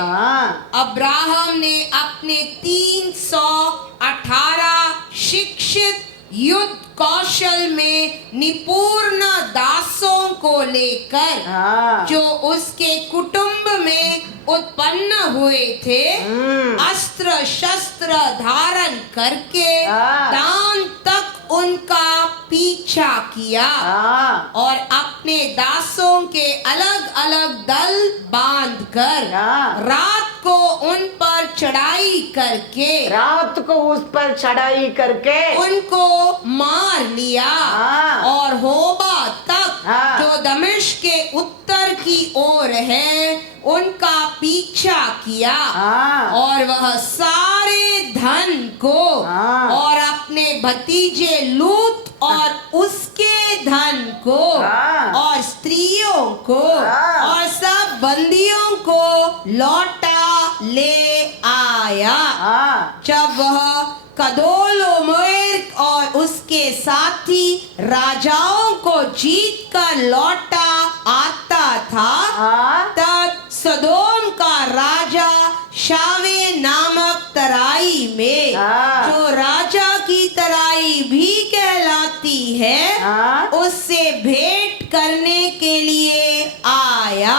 अब्राहम ने अपने 318 शिक्षित युद्ध कौशल में निपुण दासों को लेकर जो उसके कुटुंब में उत्पन्न हुए थे, अस्त्र शस्त्र धारण करके दान तक उनका पीछा किया और अपने दासों के अलग अलग दल बांधकर रात को उन पर चढ़ाई करके, रात को उस पर चढ़ाई करके उनको मार लिया और होबा तक जो दमिश्क के उत्तर की ओर है उनका पीछा किया और वह सारे धन को और अपने भतीजे लूत और उसके धन को और स्त्रियों को और सब बंदियों को लौटा ले आया। आया। जब वह कदोर्लाओमेर और उसके साथी राजाओं को जीत कर लौटा आता था, तब सदोम का राजा शावे नामक तराई में, जो राजा की तराई भी कहलाती है, उससे भेंट करने के लिए आया।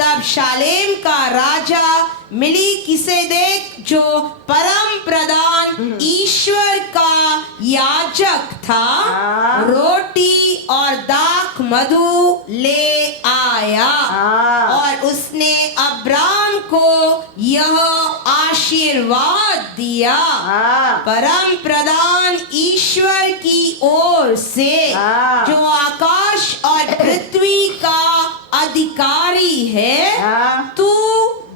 तब शालेम का राजा मिलीकिसेदेक, जो परम प्रधान ईश्वर का याजक था, रोटी और दाख मधु ले आया और उसने अब्राम को यह आशीर्वाद दिया, परम प्रधान ईश्वर की ओर से, जो आकाश और पृथ्वी का अधिकारी है, तू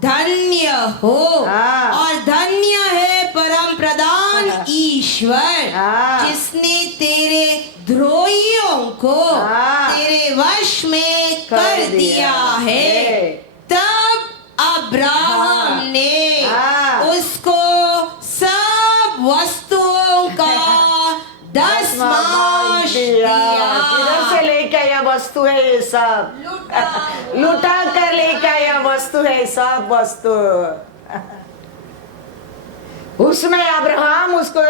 धन्य हो और धन्य है परम प्रधान ईश्वर, जिसने तेरे द्रोहियों को तेरे वश में कर दिया है। तब अब्राहम ने उसको सब वस्तुओं का 10वां दिया। किधर से लेके यह वस्तु है? ये सब लुटा कर लेके यह वस्तु है, सब वस्तु। उसमें अब्राहम उसको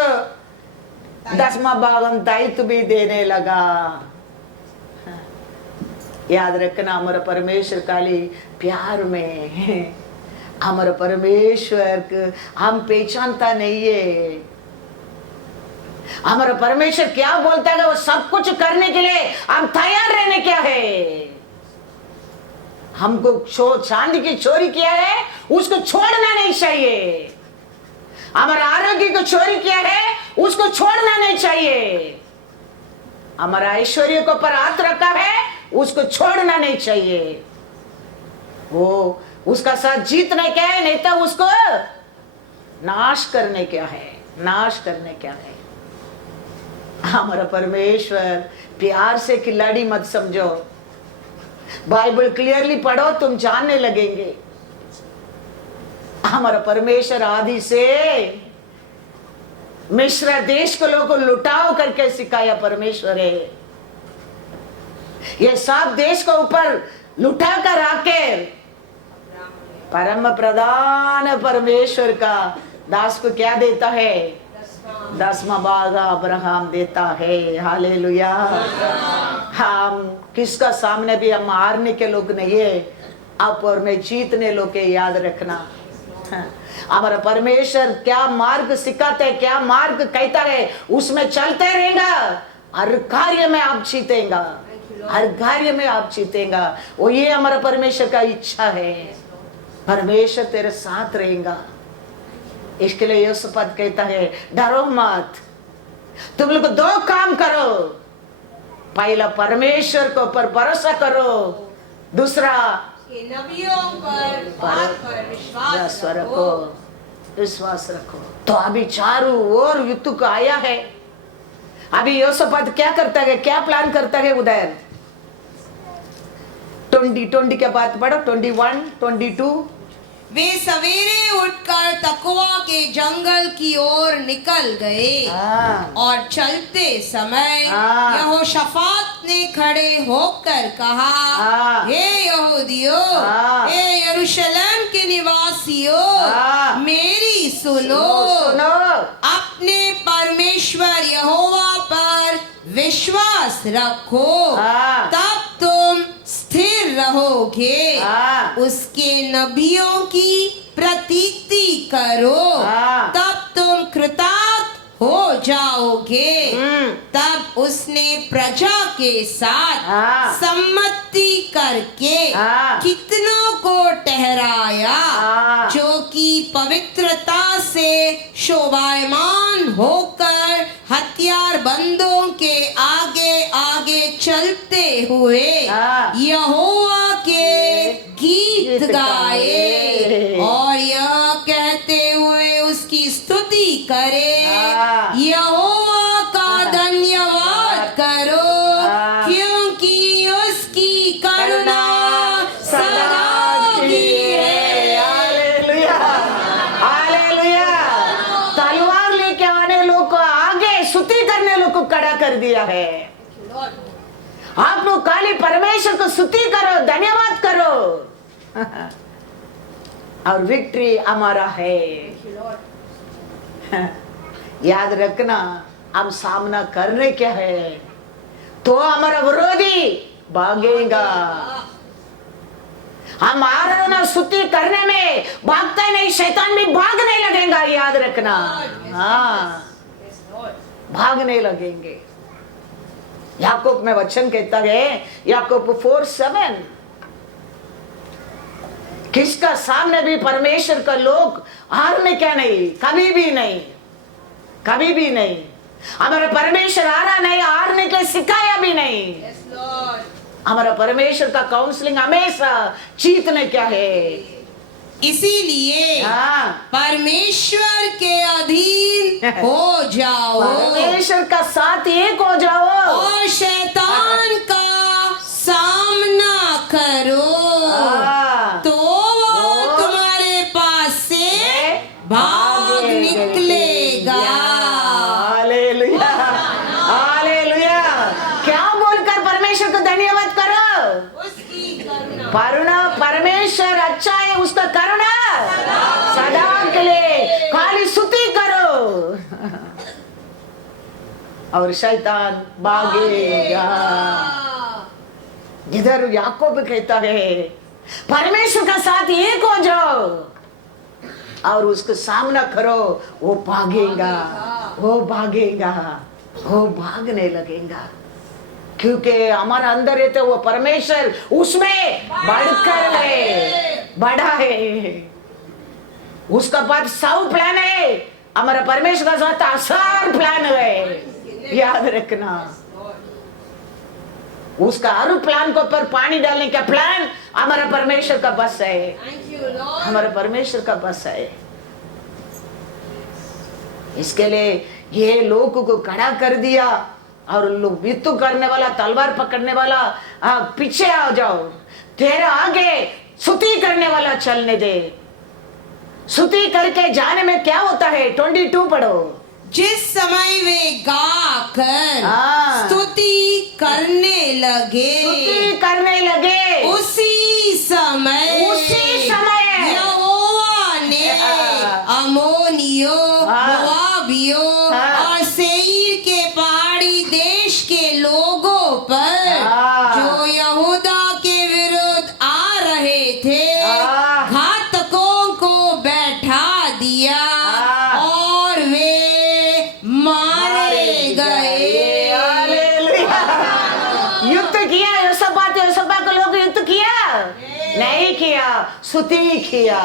10वां भाग दायित्व भी देने लगा। याद रखना, हमारा परमेश्वर खाली प्यार में, हमारा परमेश्वर हम पहचानता नहीं है। हमारा परमेश्वर क्या बोलता है, वो सब कुछ करने के लिए हम तैयार रहने क्या है। हमको चांदी की चोरी किया है, उसको छोड़ना नहीं चाहिए। हमारा आरोग्य को चोरी किया है, उसको छोड़ना नहीं चाहिए। हमारा ऐश्वर्य को पर हाथ रखा है, उसको छोड़ना नहीं चाहिए। वो उसका साथ जीतना क्या है, नहीं तो उसको नाश करने क्या है, नाश करने क्या है। हमारा परमेश्वर प्यार से खिलाड़ी मत समझो। बाइबल क्लियरली पढ़ो, तुम जानने लगेंगे। हमारा परमेश्वर आदि से मिस्र देश को लोगों को लुटाओ करके सिखाया परमेश्वर है। ये सब देश को ऊपर लुटा कर आके परम प्रधान परमेश्वर का दास को क्या देता है? 10वां भाग अब्राहम देता है। हालेलुया। हम किसका सामने भी हम हारने के लोग नहीं है, आप और मैं जीतने लोग के, याद रखना। हमारा परमेश्वर क्या मार्ग सिखाते है, क्या मार्ग कहता है, उसमें चलते रहेगा। हर कार्य में आप जीतेगा, हर कार्य में आप जीतेगा। वो ये हमारा परमेश्वर का इच्छा है। परमेश्वर तेरे साथ रहेगा। इसके लिए यहोशप्पत कहता है, डरो मत, तुम लोग 2 काम करो। पहला परमेश्वर को पर भरोसा करो, दूसरा नबियों पर विश्वास रखो, विश्वास रखो। तो अभी चारों ओर युद्ध को आया है। अभी यहोशप्पत क्या करता है, क्या प्लान करता है उधर? 20 के बाद पढ़ो, 21, 22। वे सवेरे उठकर तकवा के जंगल की ओर निकल गए और चलते समय यहोशाफात ने खड़े होकर कहा, हे यहूदियों, हे यरूशलेम के निवासियों, मेरी सुनो। अपने परमेश्वर यहोवा पर विश्वास रखो, तब तुम स्थिर रहोगे। उसके नबियों की प्रतीति करो, तब तुम कृतार्थ हो जाओगे। तब उसने प्रजा के साथ सम्मति करके कितनों को ठहराया, जो कि पवित्रता से शोभायमान होकर हथियार बंदों के आगे आगे चलते हुए यहोवा के गीत गाए और यह कहते हुए उसकी स्तुति करे, यहोवा का धन्यवाद करो, क्योंकि उसकी करुणा सदा की है। Hallelujah, hallelujah. दिया है। आप लोग खाली परमेश्वर को स्तुति करो, धन्यवाद करो और विक्ट्री हमारा है। याद रखना, हम सामना करने क्या है तो हमारा विरोधी भागेगा। हम आराधना स्तुति करने में भागता नहीं, शैतान भी भागने लगेगा। याद रखना, हाँ भागने लगेंगे। याकूब में वचन कहता है, याकूब 4:7, किसका सामने भी परमेश्वर का लोग हारने क्या नहीं, कभी भी नहीं, कभी भी नहीं। हमारा परमेश्वर हारा नहीं, हारने के लिए सिखाया भी नहीं। हमारा परमेश्वर का काउंसलिंग हमेशा जीतने क्या है। इसीलिए परमेश्वर के अधीन हो जाओ, परमेश्वर का साथ एक हो जाओ और शैतान का सामना करो, तो वो तुम्हारे पास से भाग निकलेगा। Hallelujah, hallelujah. क्या बोलकर परमेश्वर को धन्यवाद करो? उसकी करुणा, परमेश्वर अच्छा है, उसका करुणा सदा के लिए, खाली स्तुति करो और शैतान भागेगा। जिधर याकूब कहता है परमेश्वर का साथ एक हो जाओ और उसका सामना करो, वो भागेगा, वो भागेगा, वो भागने लगेगा। क्योंकि हमारा अंदर रहते वो परमेश्वर उसमें बढ़कर है, बड़ा है। उसका पास 100 प्लान है, हमारा परमेश्वर का साथ 1000 प्लान है। याद रखना, उसका हर प्लान को ऊपर पानी डालने का प्लान हमारा परमेश्वर का बस है, हमारा परमेश्वर का बस है। इसके लिए ये लोगों को खड़ा कर दिया और लोग युद्ध करने वाला, तलवार पकड़ने वाला पीछे आ जाओ, तेरे आगे स्तुति करने वाला चलने दे। स्तुति करके जाने में क्या होता है? 22 पढ़ो। जिस समय वे गाकर स्तुति करने लगे, उसी समय यहोवा ने अम्मोनियों, मोआबियों और सेईर के पहाड़ी देश के लोगों पर जो यहूदा के विरुद्ध आ रहे थे, घातकों को बैठा दिया और वे मारे गए। युद्ध किया योशब्बा को लोग युद्ध किया नहीं किया, स्तुति किया।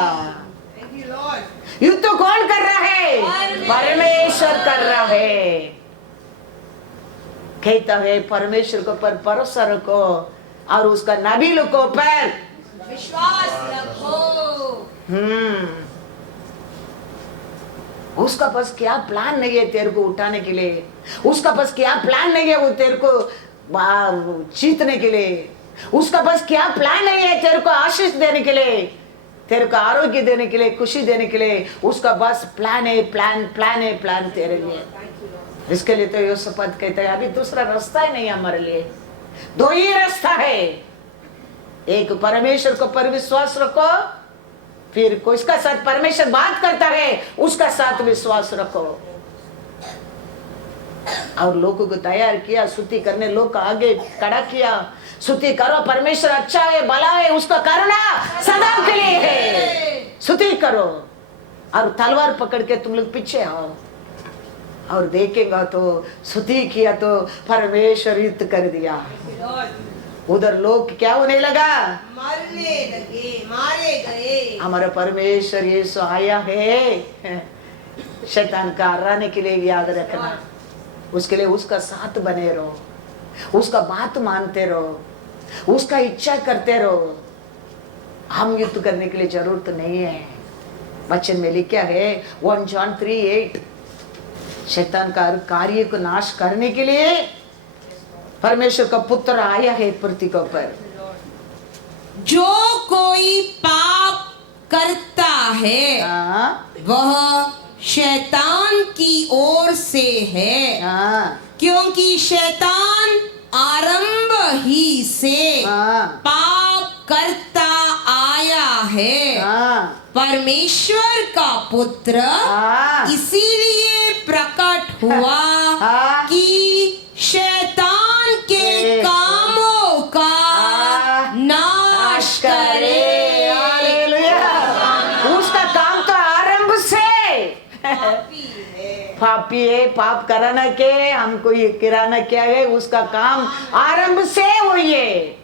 युद्ध कौन कर रहा है? परमेश्वर कर रहा है। कहता है परमेश्वर को पर भरोसा रखो और उसका नबी लोगों पर विश्वास रखो। उसका पास क्या प्लान नहीं है तेरे को उठाने के लिए, उसका पास क्या प्लान नहीं है वो तेरे को जीतने के लिए, उसका पास क्या प्लान नहीं है तेरे को आशीष देने के लिए, तेरे को आरोग्य देने के लिए, खुशी देने के लिए। उसका बस प्लान है, प्लान तेरे लिए। इसके लिए तो योशपत कहते हैं अभी दूसरा रास्ता ही नहीं हमारे लिए, 2 ही रास्ता है। एक परमेश्वर को पर विश्वास रखो, फिर किसका साथ परमेश्वर बात करता है उसका साथ विश्वास रखो। और लोगों को तैयार किया, स्तुति करने लोग आगे खड़ा किया। स्तुति करो, परमेश्वर अच्छा है, भला है, उसका करुणा सदा के लिए है। स्तुति करो और तलवार पकड़ के तुम लोग पीछे आओ और देखेगा तो स्तुति किया तो परमेश्वर युद्ध कर दिया। उधर लोग क्या होने लगा? मरने लगे, मारे गए। हमारा परमेश्वर यीशु आया है शैतान का हराने के लिए। याद रखना, उसके लिए उसका साथ बने रहो, उसका बात मानते रहो, उसका इच्छा करते रहो। हम युद्ध करने के लिए जरूरत नहीं है। वचन में लिखा है 1 जॉन 3:8, शैतान का कार्य को नाश करने के लिए परमेश्वर का पुत्र आया है पृथ्वी के ऊपर। जो कोई पाप करता है वह शैतान की ओर से है, क्योंकि शैतान आरंभ ही से हाँ। पाप करता आया है। हाँ। परमेश्वर का पुत्र हाँ। इसीलिए प्रकट हुआ हाँ। कि शैतान के कामों का नाश करे। हालेलुया। उसका काम तो आरंभ से पापी है, पाप कराना के हमको ये किराना क्या है, उसका काम आरंभ से हुई है।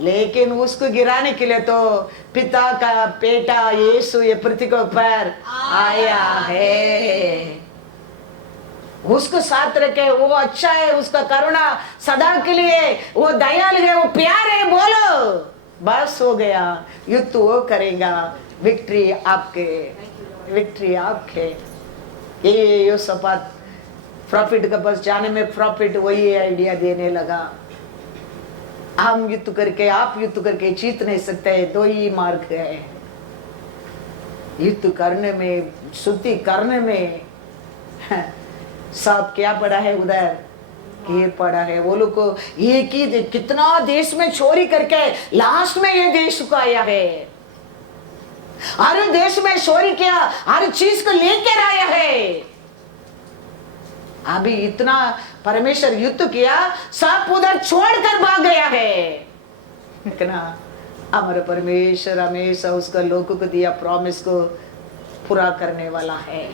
लेकिन उसको गिराने के लिए तो पिता का बेटा यीशु ये पृथ्वी के ऊपर आया है। उसको साथ रखे, वो अच्छा है, उसका करुणा सदा के लिए, वो दयालु है, वो प्यार है, बोलो बस हो गया। युद्ध वो करेगा, विक्ट्री आपके, विक्ट्री आपके। ये योशापात प्रॉफिट के पास जाने में प्रॉफिट वही आइडिया देने लगा, हम युद्ध करके आप युद्ध करके जीत नहीं सकते, दो ही मार्ग है, युद्ध करने में, स्तुति करने में। सब क्या पड़ा है उधर, ये पड़ा है। वो लोग को एक ही कितना देश में चोरी करके लास्ट में ये देश को आया है, हर देश में चोरी किया, हर चीज को लेकर आया है। अभी इतना परमेश्वर युद्ध किया, सब उधर छोड़कर भाग गया है। इतना हमारे परमेश्वर हमेशा उसका लोगों को दिया प्रॉमिस को पूरा करने वाला है।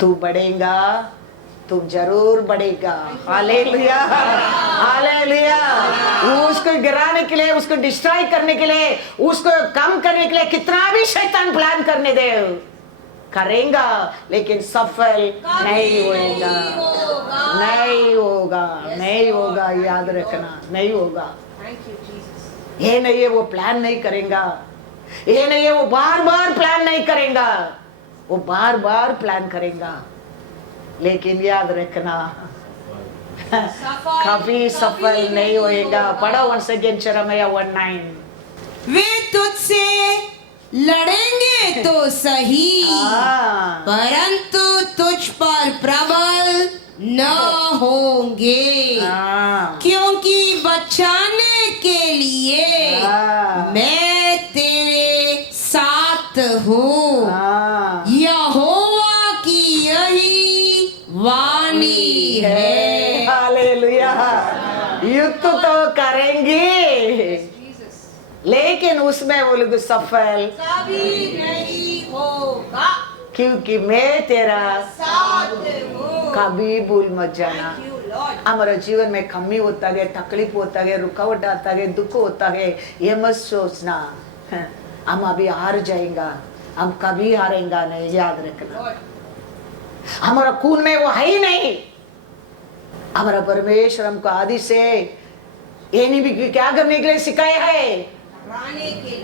तू बढ़ेगा, तुम जरूर बढ़ेगा। Hallelujah, hallelujah. उसको गिराने के लिए, उसको डिस्ट्रॉय करने के लिए, उसको कम करने के लिए कितना भी शैतान प्लान करने दे, करेगा, लेकिन सफल नहीं होगा, नहीं होगा, नहीं होगा। याद रखना, नहीं होगा। ये नहीं है वो प्लान नहीं करेगा, ये नहीं है वो बार बार प्लान नहीं करेगा, वो बार बार प्लान करेगा, लेकिन याद रखना कभी सफल नहीं होएगा। पढ़ो once again यिर्मयाह 1:9। वे तुझसे लड़ेंगे तो सही, परंतु तुझ पर प्रबल न होंगे, क्योंकि बचाने के लिए मैं तेरे साथ हूँ। यहोवा की यही वाणी है। हालेलुया। युद्ध तो करेंगे, लेकिन उसमें वो लोग सफल कभी नहीं होगा, क्योंकि मैं तेरा साथ हूँ। कभी भूल मत जाना। हमारा जीवन में कमी होता है, तकलीफ होता है, रुकावट आता है, दुख होता है, ये मत सोचना हम अभी हार जाएगा, हम कभी हारेंगे नहीं। याद रखना, हमारा खून में वो है ही नहीं। हमारा परमेश्वर हमको आदि से ये नहीं भी क्या करने के लिए सिखाया है,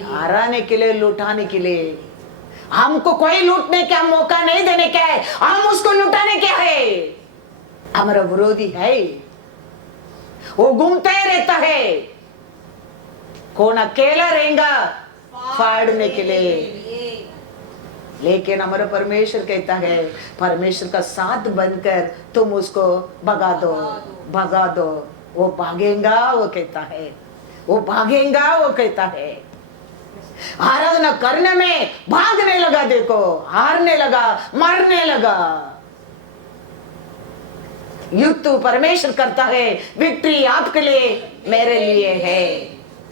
हराने के लिए, लुटाने के लिए। हमको कोई लूटने का मौका नहीं देने का है, हम उसको लुटाने के है। हमारा विरोधी है, वो घूमता ही रहता है, कौन अकेला रहेगा फाड़ने के लिए। लेकिन हमारा परमेश्वर कहता है, परमेश्वर का साथ बनकर तुम उसको भगा दो, भगा दो। वो भागेगा, वो कहता है, वो भागेगा, वो कहता है। आराधना करने में भागने लगा, देखो हारने लगा, मरने लगा। युद्ध परमेश्वर करता है, विक्ट्री आपके लिए, मेरे लिए है।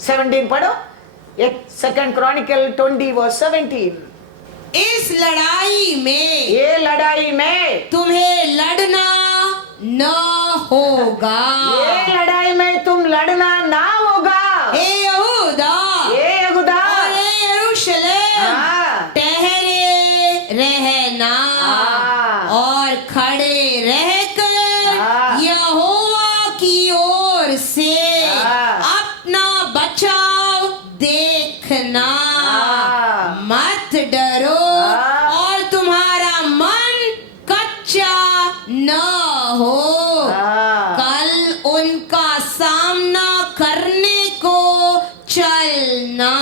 17 पढ़ो, 2 क्रॉनिकल 20:17। इस लड़ाई में, ये लड़ाई में तुम्हें लड़ना न होगा, ये लड़ाई में तुम लड़ना ना होगा। हे यहूदा, हे यहूदा और हे यरूशलेम, ठहरे रहना और खड़े रहकर यहोवा की ओर से अपना बचाव देखना। मत डरो और तुम्हारा मन कच्चा न हो। कल उनका सामना करने को चलना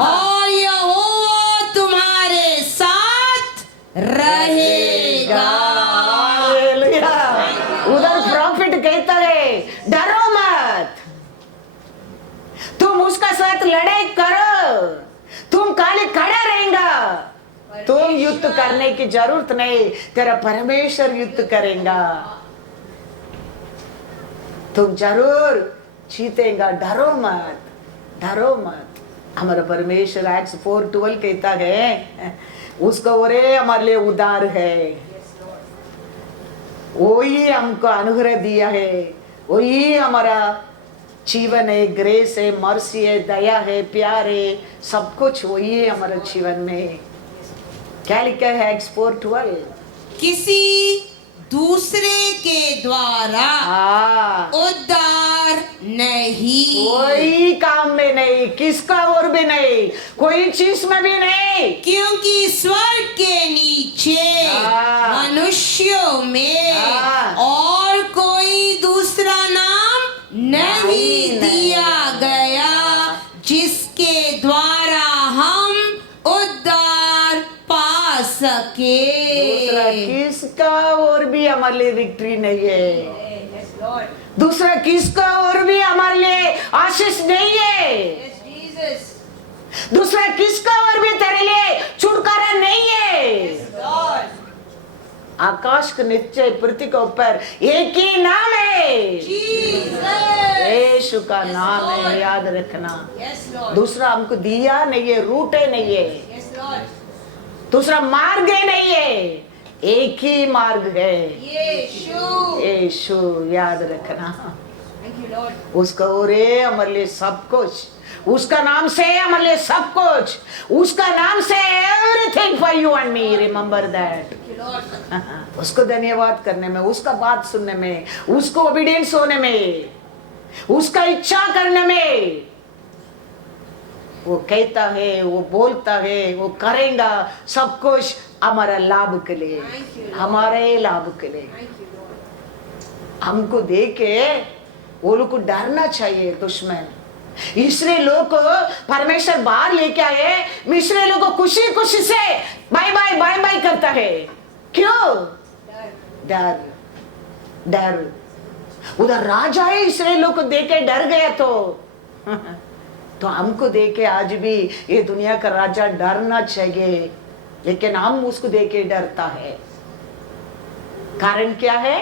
और यहोवा तुम्हारे साथ रहेगा। जरूरत लड़ाई करो, तुम खाली खड़ा रहेगा, तुम युद्ध करने की जरूरत नहीं, तेरा परमेश्वर युद्ध करेगा, तुम जरूर जीतेगा, डरो मत, डरो मत। हमारा परमेश्वर एक्ट्स 4:12 कहता है उसका ओरे हमारे लिए उदार है, वही हमको अनुग्रह दिया है, वही हमारा जीवन है, ग्रेस है, मर्सी है, दया है, प्यार है, सब कुछ वही है हमारे जीवन में। क्या लिखा है एक्ट्स 4:12? किसी दूसरे के द्वारा उद्धार नहीं, कोई काम में नहीं, किसका और भी नहीं, कोई चीज में भी नहीं, क्योंकि स्वर्ग के नीचे मनुष्यों में और कोई दूसरा नाम नहीं दिया गया जिसके द्वारा हम उद्धार पा सके। दूसरा किसका और भी हमारे लिए विक्ट्री नहीं है, दूसरा किसका और भी हमारे लिए आशीष नहीं है, दूसरा किसका और भी तेरे लिए छुटकारा नहीं है। आकाश के नीचे पृथ्वी के ऊपर एक ही नाम है, यीशु का नाम है, याद रखना। दूसरा हमको दिया नहीं है, रूट है नहीं है, दूसरा मार्ग है नहीं है, एक ही मार्ग है, यीशु, याद रखना। उसका ओरे हमारे लिए सब कुछ, उसका नाम से हमारे लिए सब कुछ, उसका नाम से everything for you and me, remember that. उसको धन्यवाद करने में, उसका बात सुनने में, उसको ओबीडियंस होने में, उसका इच्छा करने में, वो कहता है, वो बोलता है, वो करेगा, सब कुछ हमारा लाभ के लिए, हमारे लाभ के लिए। हमको देखे वो लोग को डरना चाहिए दुश्मन। इसलिए लोग को परमेश्वर बाहर लेके आए, मिस्री लोग को खुशी खुशी से बाय बाय बाय बाय करता है। क्यों? डर, डर। उधर राजा है, इसलिए लोग को देखे डर गया तो हमको देखे आज भी ये दुनिया का राजा डरना चाहिए, लेकिन हम उसको देखे डरता है। कारण क्या है?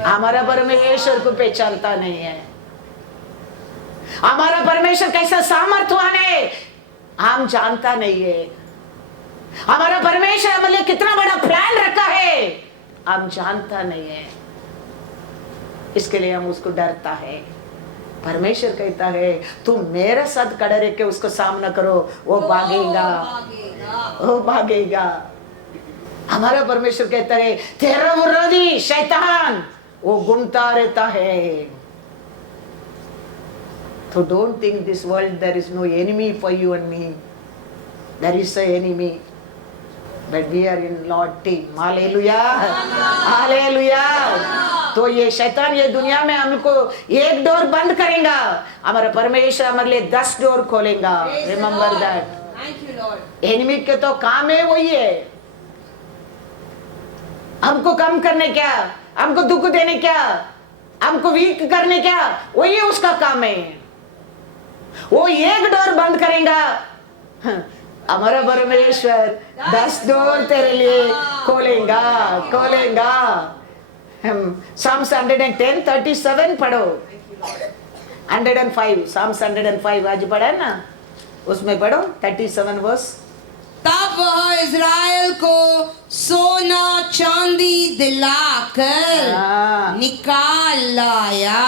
हमारा परमेश्वर को पहचानता नहीं है। हमारा परमेश्वर कैसा सामर्थ्यवान है हम जानता नहीं है। हमारा परमेश्वर हमारे लिए कितना बड़ा प्लान रखा है हम जानता नहीं है, इसके लिए हम उसको डरता है। परमेश्वर कहता है तुम मेरे साथ खड़े रह के उसको सामना करो, वो भागेगा, वो भागेगा। हमारा परमेश्वर कहता है तेरा विरोधी शैतान वो घूमता रहता है। So don't think this world there is no enemy for you and me. There is an enemy, but we are in Lord team. Hallelujah, Hallelujah. तो ये शैतान ये दुनिया में हमको एक डोर बंद करेगा, हमारा परमेश्वर हमारे लिए 10 डोर खोलेगा। Remember that. Thank you, Lord. Enemy के तो काम है वही है, हमको कम करने क्या, हमको दुख देने क्या, हमको वीक करने क्या, वही उसका काम है। वो एक डोर बंद करेगा, हमारा परमेश्वर 10 डोर तेरे लिए खोलेगा, खोलेगा। Psalms 110:37 पढ़ो, 105 Psalms 105 आज पढ़ा है ना, उसमें पढ़ो 37 वर्स। तब वह इज़राइल को सोना चांदी दिलाकर निकाल लाया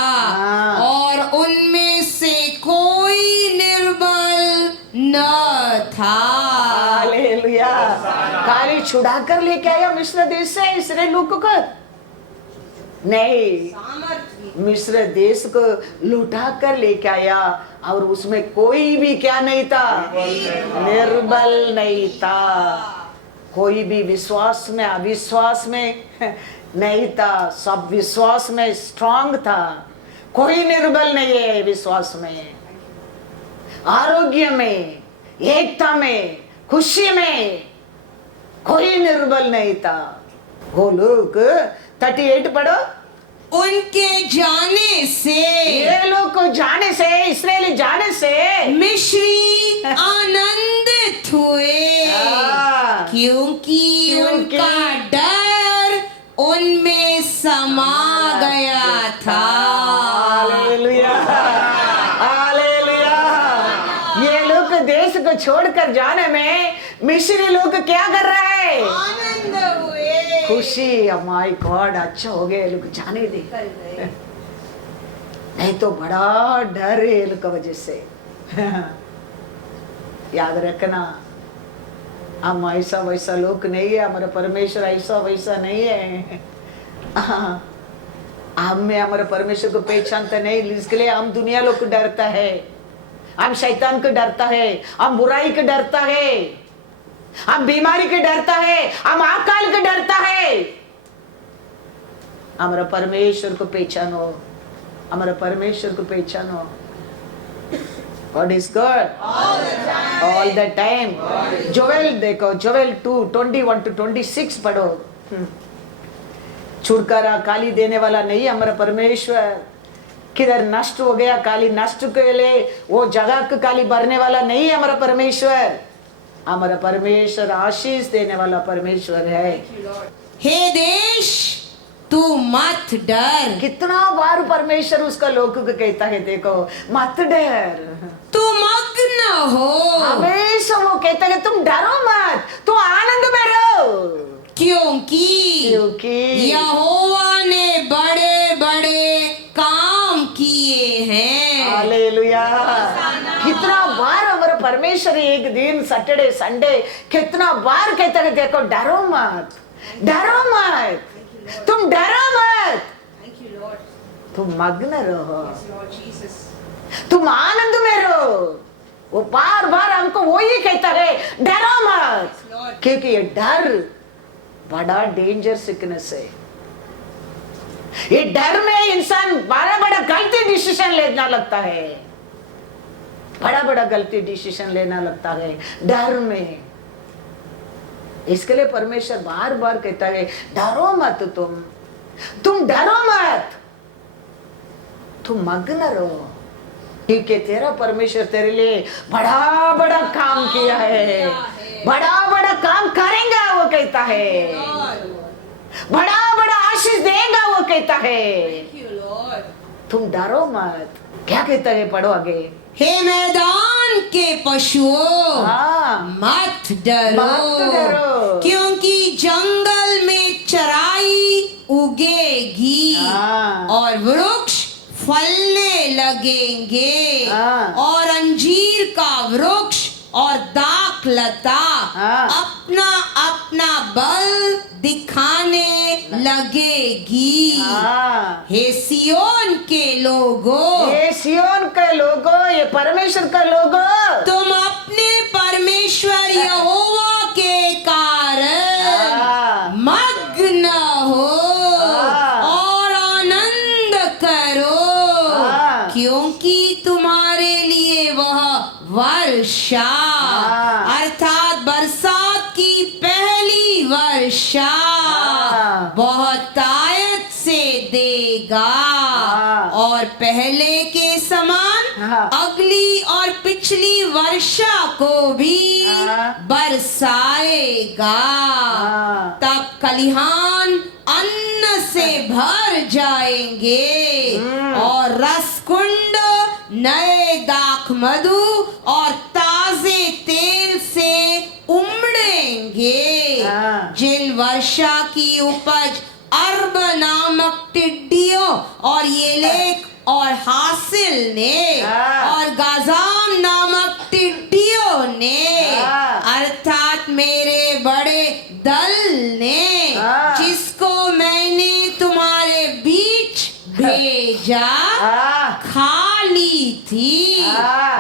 और उनमें से कोई निर्बल न था। हालेलुया। खाली छुड़ा कर लेके आया मिस्र देश से इसराइल लोगों को? नहीं, मिस्र देश को लुटा कर लेके आया और उसमें कोई भी क्या नहीं था, निर्बल नहीं था। कोई भी विश्वास में अविश्वास में नहीं था, सब विश्वास में स्ट्रांग था। कोई निर्बल नहीं है विश्वास में, आरोग्य में, एकता में, खुशी में कोई निर्बल नहीं था। वो लोग 38 पढ़ो। उनके जाने से ये लोग को जाने से, इस्राएली जाने से मिस्री आनंदित हुए, क्योंकि उनका डर उनमें समा गया था। Hallelujah, hallelujah. ये लोग देश को छोड़कर जाने में मिस्री लोग क्या कर रहा है? आनंद हुए, खुशी। माय गॉड, अच्छा हो गया, लोग जाने दे, नहीं तो बड़ा डर है ये लोग की वजह से। याद रखना, हम ऐसा वैसा लोग नहीं है, हमारा परमेश्वर ऐसा वैसा नहीं है। हम में हमारे परमेश्वर को पहचानता नहीं, इसके लिए हम दुनिया लोग को डरता है, हम शैतान को डरता है, हम बुराई को डरता है, हम बीमारी को डरता है, हम अकाल को डरता है। हमारा परमेश्वर को पहचानो, हमारा परमेश्वर को पहचानो। God is good all the time. Joel देखो, जोएल 2:21-26 पढ़ो। छुटकारा काली देने वाला नहीं हमारा परमेश्वर, किधर नष्ट हो गया काली नष्ट के लिए वो जगह को काली भरने वाला नहीं है हमारा परमेश्वर। हमारा परमेश्वर आशीष देने वाला परमेश्वर है। हे देश तू मत डर। कितना बार परमेश्वर उसका लोगों को कहता है, देखो मत डर, तू मग्न हो। हमेशा वो कहता है तुम डरो मत, तुम आनंद में रहो, क्योंकि यहोवा ने बड़े बड़े काम किए हैं। हालेलुया। कितना बार हमारा परमेश्वर एक दिन सैटरडे संडे कितना बार कहता है, देखो डरो मत, डरो मत, तुम डरो मत, तुम मग्न रहो, तुम आनंद में रहो। वो बार बार हमको वो ही कहता है डरो मत, क्योंकि ये डर बड़ा डेंजर सिकनेस है। ये डर में इंसान बड़ा बड़ा गलती डिसीजन लेना लगता है, बड़ा बड़ा गलती डिसीजन लेना लगता है डर में। इसके लिए परमेश्वर बार बार कहता है डरो मत, तुम डरो मत, तुम मग्न रहो, क्योंकि तेरा परमेश्वर तेरे लिए बड़ा बड़ा काम किया है, बड़ा बड़ा काम करेगा वो कहता है, बड़ा बड़ा आशीष देगा वो कहता है। तुम डरो मत। क्या कहता है, पढ़ो आगे। हे मैदान के पशुओं मत डरो, क्योंकि जंगल में चराई उगेगी और वृक्ष फलने लगेंगे और अंजीर का वृक्ष और दाख लता अपना अपना बल दिखाने लगेगी। हे सियोन के लोगों, ये सियोन के लोगों, ये परमेश्वर का लोगों, तुम अपने परमेश्वर यहोवा के कारण मग्न हो और आनंद करो, क्योंकि तुम्हारे लिए वह वर्षा अर्थात बरसात की पहली वर्षा बहुतायत से देगा और पहले के समान अगली और पिछली वर्षा को भी बरसाएगा। तब खलिहान अन्न से भर जाएंगे और रसकुंड नए दाख मधु और ताजे तेल से उमड़ेंगे। जिन वर्षा की उपज अर्ब नामक टिड्डियों और येलेक और हासिल ने और गाजाम नामक टिड्डियों ने अर्थात मेरे बड़े दल ने, जिसको मैंने तुम्हारे बीच भेजा, खा ली थी,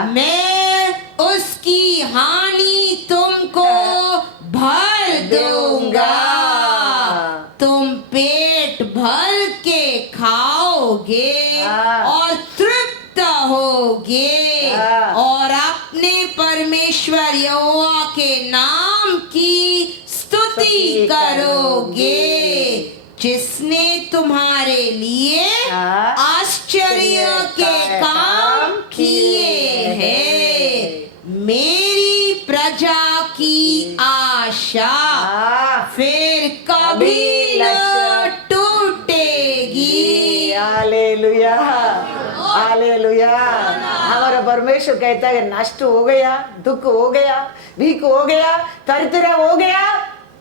मैं उसकी हानि तुमको भर दूंगा। तुम पेट भर के खाओगे और तृप्त होगे और अपने परमेश्वर यहोवा के नाम की स्तुति करोगे, जिसने तुम्हारे लिए आश्चर्य के काम हालेलुया। हमारा परमेश्वर कहता है नष्ट हो गया, दुख हो गया, भीख हो गया, दरिद्र हो गया,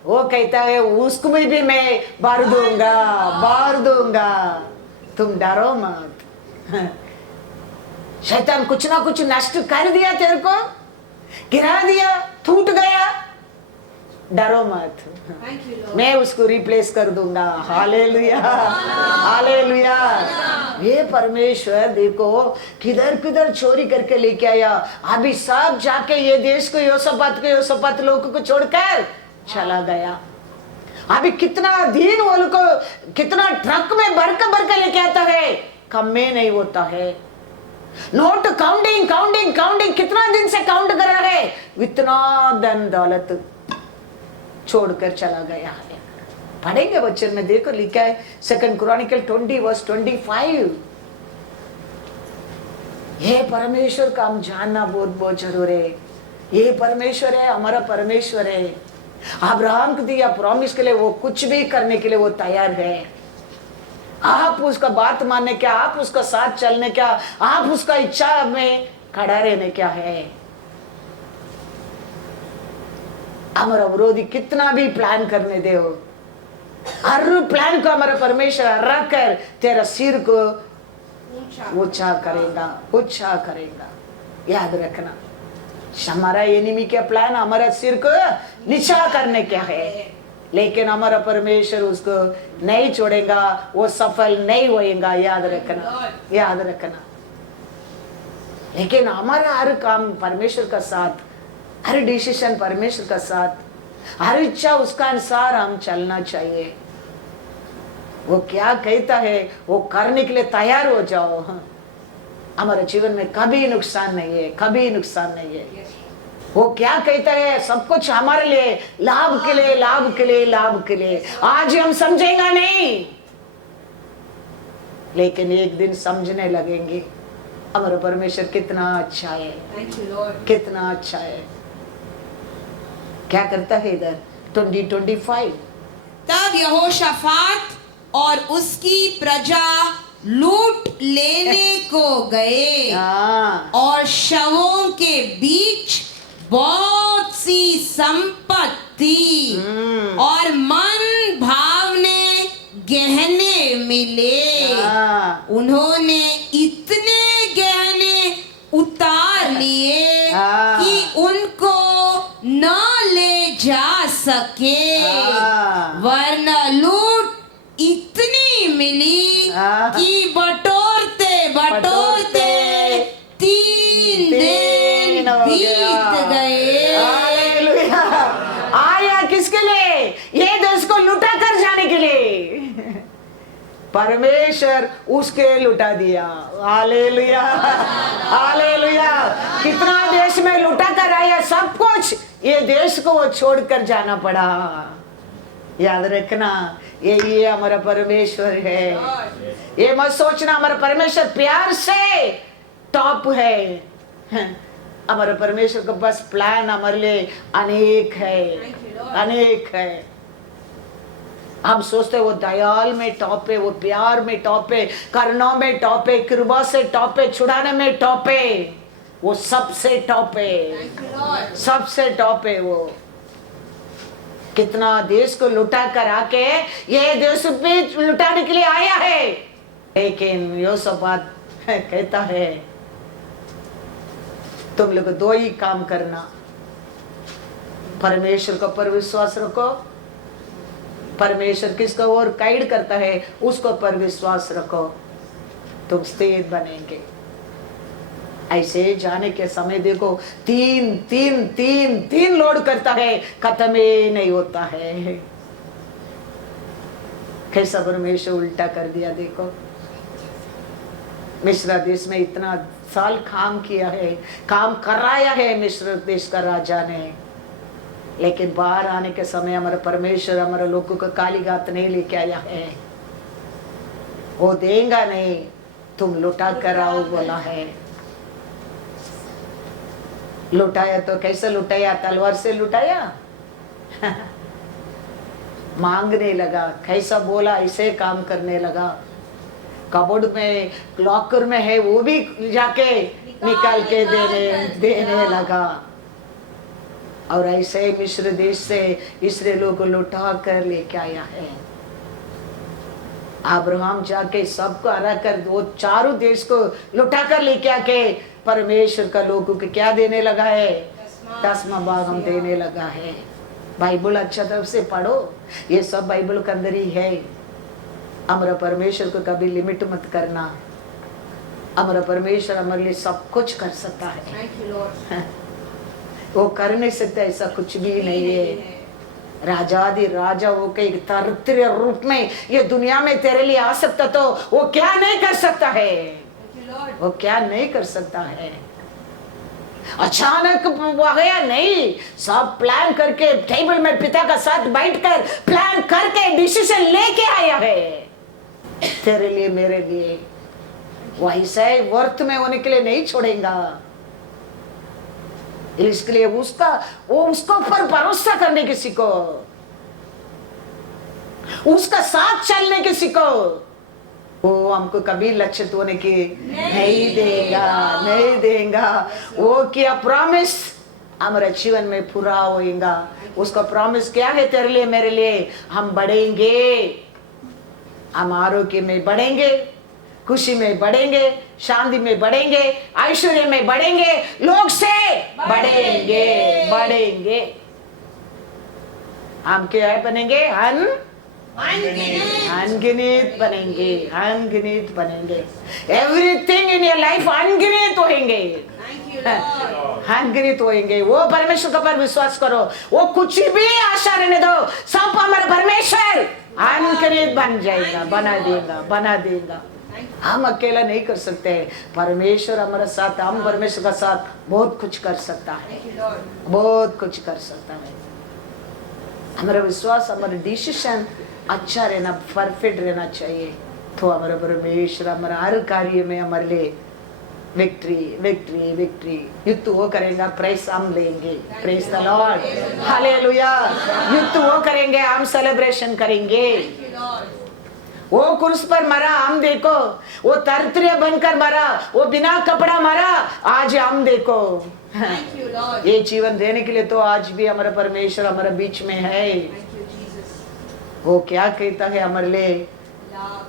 वो कहता है उसको भी मैं भर दूंगा, भर दूंगा, तुम डरो मत। शैतान कुछ ना कुछ नष्ट कर दिया, तेरे को गिरा दिया, टूट गया, डरो मत, मैं उसको रिप्लेस कर दूंगा। Hallelujah, hallelujah. ये परमेश्वर देखो किधर किधर चोरी करके लेके आया, अभी सब जाके ये देश को योसपात लोगों को छोड़कर चला गया। अभी कितना दिन वो लोग को कितना ट्रक में भर के लेके आता है, कम में नहीं होता है। नोट काउंटिंग काउंटिंग काउंटिंग, कितना दिन से काउंट कर रहा है, इतना धन दौलत छोड़कर चला गया है। पढ़ेंगे वचन में, देखो लिखा है 2 क्रॉनिकल 20:25। ये परमेश्वर का हम जानना बहुत बहुत जरूरी है। ये परमेश्वर है, हमारा परमेश्वर है। अब्राहम को दिया प्रॉमिस के लिए, वो कुछ भी करने के लिए वो तैयार है। आप उसका बात मानने क्या, आप उसका साथ चलने क्या, आप उसका इच्छा में खड़ा रहने क्या है। हमारा विरोधी कितना भी प्लान करने दे, हर प्लान को हमारा परमेश्वर रख कर तेरा सिर को ऊंचा करेगा, ऊंचा करेगा। याद रखना, हमारा एनिमी क्या प्लान, हमारा सिर को नीचा करने क्या है, लेकिन हमारा परमेश्वर उसको नहीं छोड़ेगा, वो सफल नहीं होएगा। याद रखना, याद रखना। लेकिन हमारा हर काम परमेश्वर का साथ, हर डिसीजन परमेश्वर का साथ, हर इच्छा उसका अनुसार हम चलना चाहिए। वो क्या कहता है वो करने के लिए तैयार हो जाओ। हमारे जीवन में कभी नुकसान नहीं है, कभी नुकसान नहीं है। वो क्या कहता है, सब कुछ हमारे लिए लाभ के लिए, लाभ के लिए, लाभ के लिए। आज हम समझेंगे नहीं, लेकिन एक दिन समझने लगेंगे हमारा परमेश्वर कितना अच्छा है, कितना अच्छा है। क्या करता है इधर 20:25। तब यहोशाफात और उसकी प्रजा लूट लेने को गए और शवों के बीच बहुत सी संपत्ति और मन भावने गहने मिले। उन्होंने इतने गहने उतार लिए कि उनको न ले जा सके, वरना लूट इतनी मिली कि बटोरते बटोरते 3 दिन बीत गए। आया किसके लिए, ये देश को लुटा कर जाने के लिए। परमेश्वर उसके लुटा दिया। Hallelujah, hallelujah. कितना देश में लुटा कर आया सब कुछ, ये देश को वो छोड़कर जाना पड़ा। याद रखना, ये हमारा परमेश्वर है। ये मत सोचना हमारा परमेश्वर प्यार से टॉप है। हमारे परमेश्वर का बस प्लान हमारे लिए अनेक है, अनेक है। हम सोचते वो दयाल में टॉप है, वो प्यार में टॉप है, करुणा में टॉप है, कृपा से टॉप है, छुड़ाने में टॉप है। वो सबसे टॉप है, सबसे टॉप है वो। कितना देश को लुटा कर आके ये देश भी लुटाने के लिए आया है। लेकिन यहोशाफात कहता है तुम लोग 2 ही काम करना, परमेश्वर को पर विश्वास रखो। परमेश्वर किसको और गाइड करता है उसको पर विश्वास रखो, तुम स्थिर बनेंगे। ऐसे जाने के समय देखो 3 लोड करता है, खत्म ही नहीं होता है। कैसा परमेश्वर उल्टा कर दिया देखो। मिस्र देश में इतना साल काम किया है, काम कराया है मिस्र देश का राजा ने, लेकिन बाहर आने के समय हमारा परमेश्वर हमारे लोगों को काली गात नहीं लेके आया है। वो देगा नहीं, तुम लुटा कर आओ बोला है। लुटाया तो कैसे लुटाया, तलवार से लुटाया मांगने लगा, कैसा बोला ऐसे काम करने लगा। कबोर्ड में लॉकर में है वो भी जाके निकाल के देने लगा। और ऐसे मिस्र देश से इसराइलियों को लुटा कर लेके आया है। अब्राहम जाके सबको हरा कर वो चारों देश को लुटा कर लेके आके परमेश्वर का लोगों को क्या देने लगा है? 10वां भाग हम देने लगा है। बाइबल अच्छा तरफ से पढ़ो, ये सब बाइबल के अंदर ही है। हमारा परमेश्वर को कभी लिमिट मत करना। हमारा परमेश्वर हमारे लिए सब कुछ कर सकता है। वो कर नहीं सकता ऐसा कुछ भी नहीं है। राजाधि राजा वो के तारतम्य रूप में ये दुनिया में तेरे लिए आ सकता तो वो क्या नहीं कर सकता है? वो क्या नहीं कर सकता है? अचानक वो गया नहीं, सब प्लान करके टेबल में पिता का साथ बैठकर प्लान करके डिसीजन लेके आया है तेरे लिए मेरे लिए। वैसा ही वर्त में होने के लिए नहीं छोड़ेगा। इसके लिए उसको ऊपर भरोसा करने की सीखो, उसका साथ चलने की सीखो। वो हमको कभी लक्षित होने की नहीं देगा। वो क्या प्रॉमिस हमारे जीवन में पूरा होएगा। उसका प्रॉमिस क्या है तेरे लिए मेरे लिए? हम बढ़ेंगे, हम आरोग्य में बढ़ेंगे, खुशी में बढ़ेंगे, शांति में बढ़ेंगे, ऐश्वर्य में बढ़ेंगे, लोग से बढ़ेंगे। हम क्या बनेंगे? अनगिनत बनेंगे। एवरीथिंग इन योर लाइफ अनगिनत होंगे। वो परमेश्वर के ऊपर विश्वास करो। वो कुछ भी आशा रहने दो, सब हमारा परमेश्वर अनगिनत बन जाएगा, बना देगा। हम अकेला नहीं कर सकते। परमेश्वर हमारे साथ, हम परमेश्वर का साथ बहुत कुछ कर सकता है, बहुत कुछ कर सकता है। हमारा विश्वास, हमारा डिसीजन अच्छा रहना, परफेक्ट रहना चाहिए। तो हमारा परमेश्वर हमारा हर कार्य में हमारे लिए विक्ट्री युद्ध वो करेगा, प्राइस हम लेंगे। Praise the Lord, hallelujah. युद्ध वो करेंगे, हम सेलिब्रेशन करेंगे। वो क्रूस पर मरा, हम देखो। वो तरतरिया बनकर मरा, वो बिना कपड़ा मरा, आज हम देखो। ये जीवन देने के लिए तो आज भी हमारा परमेश्वर हमारे बीच में है। वो क्या कहता है हमारे लिए?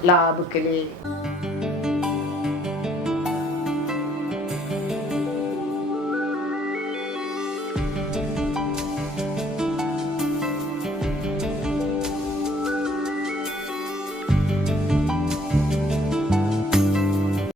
लाभ के लिए।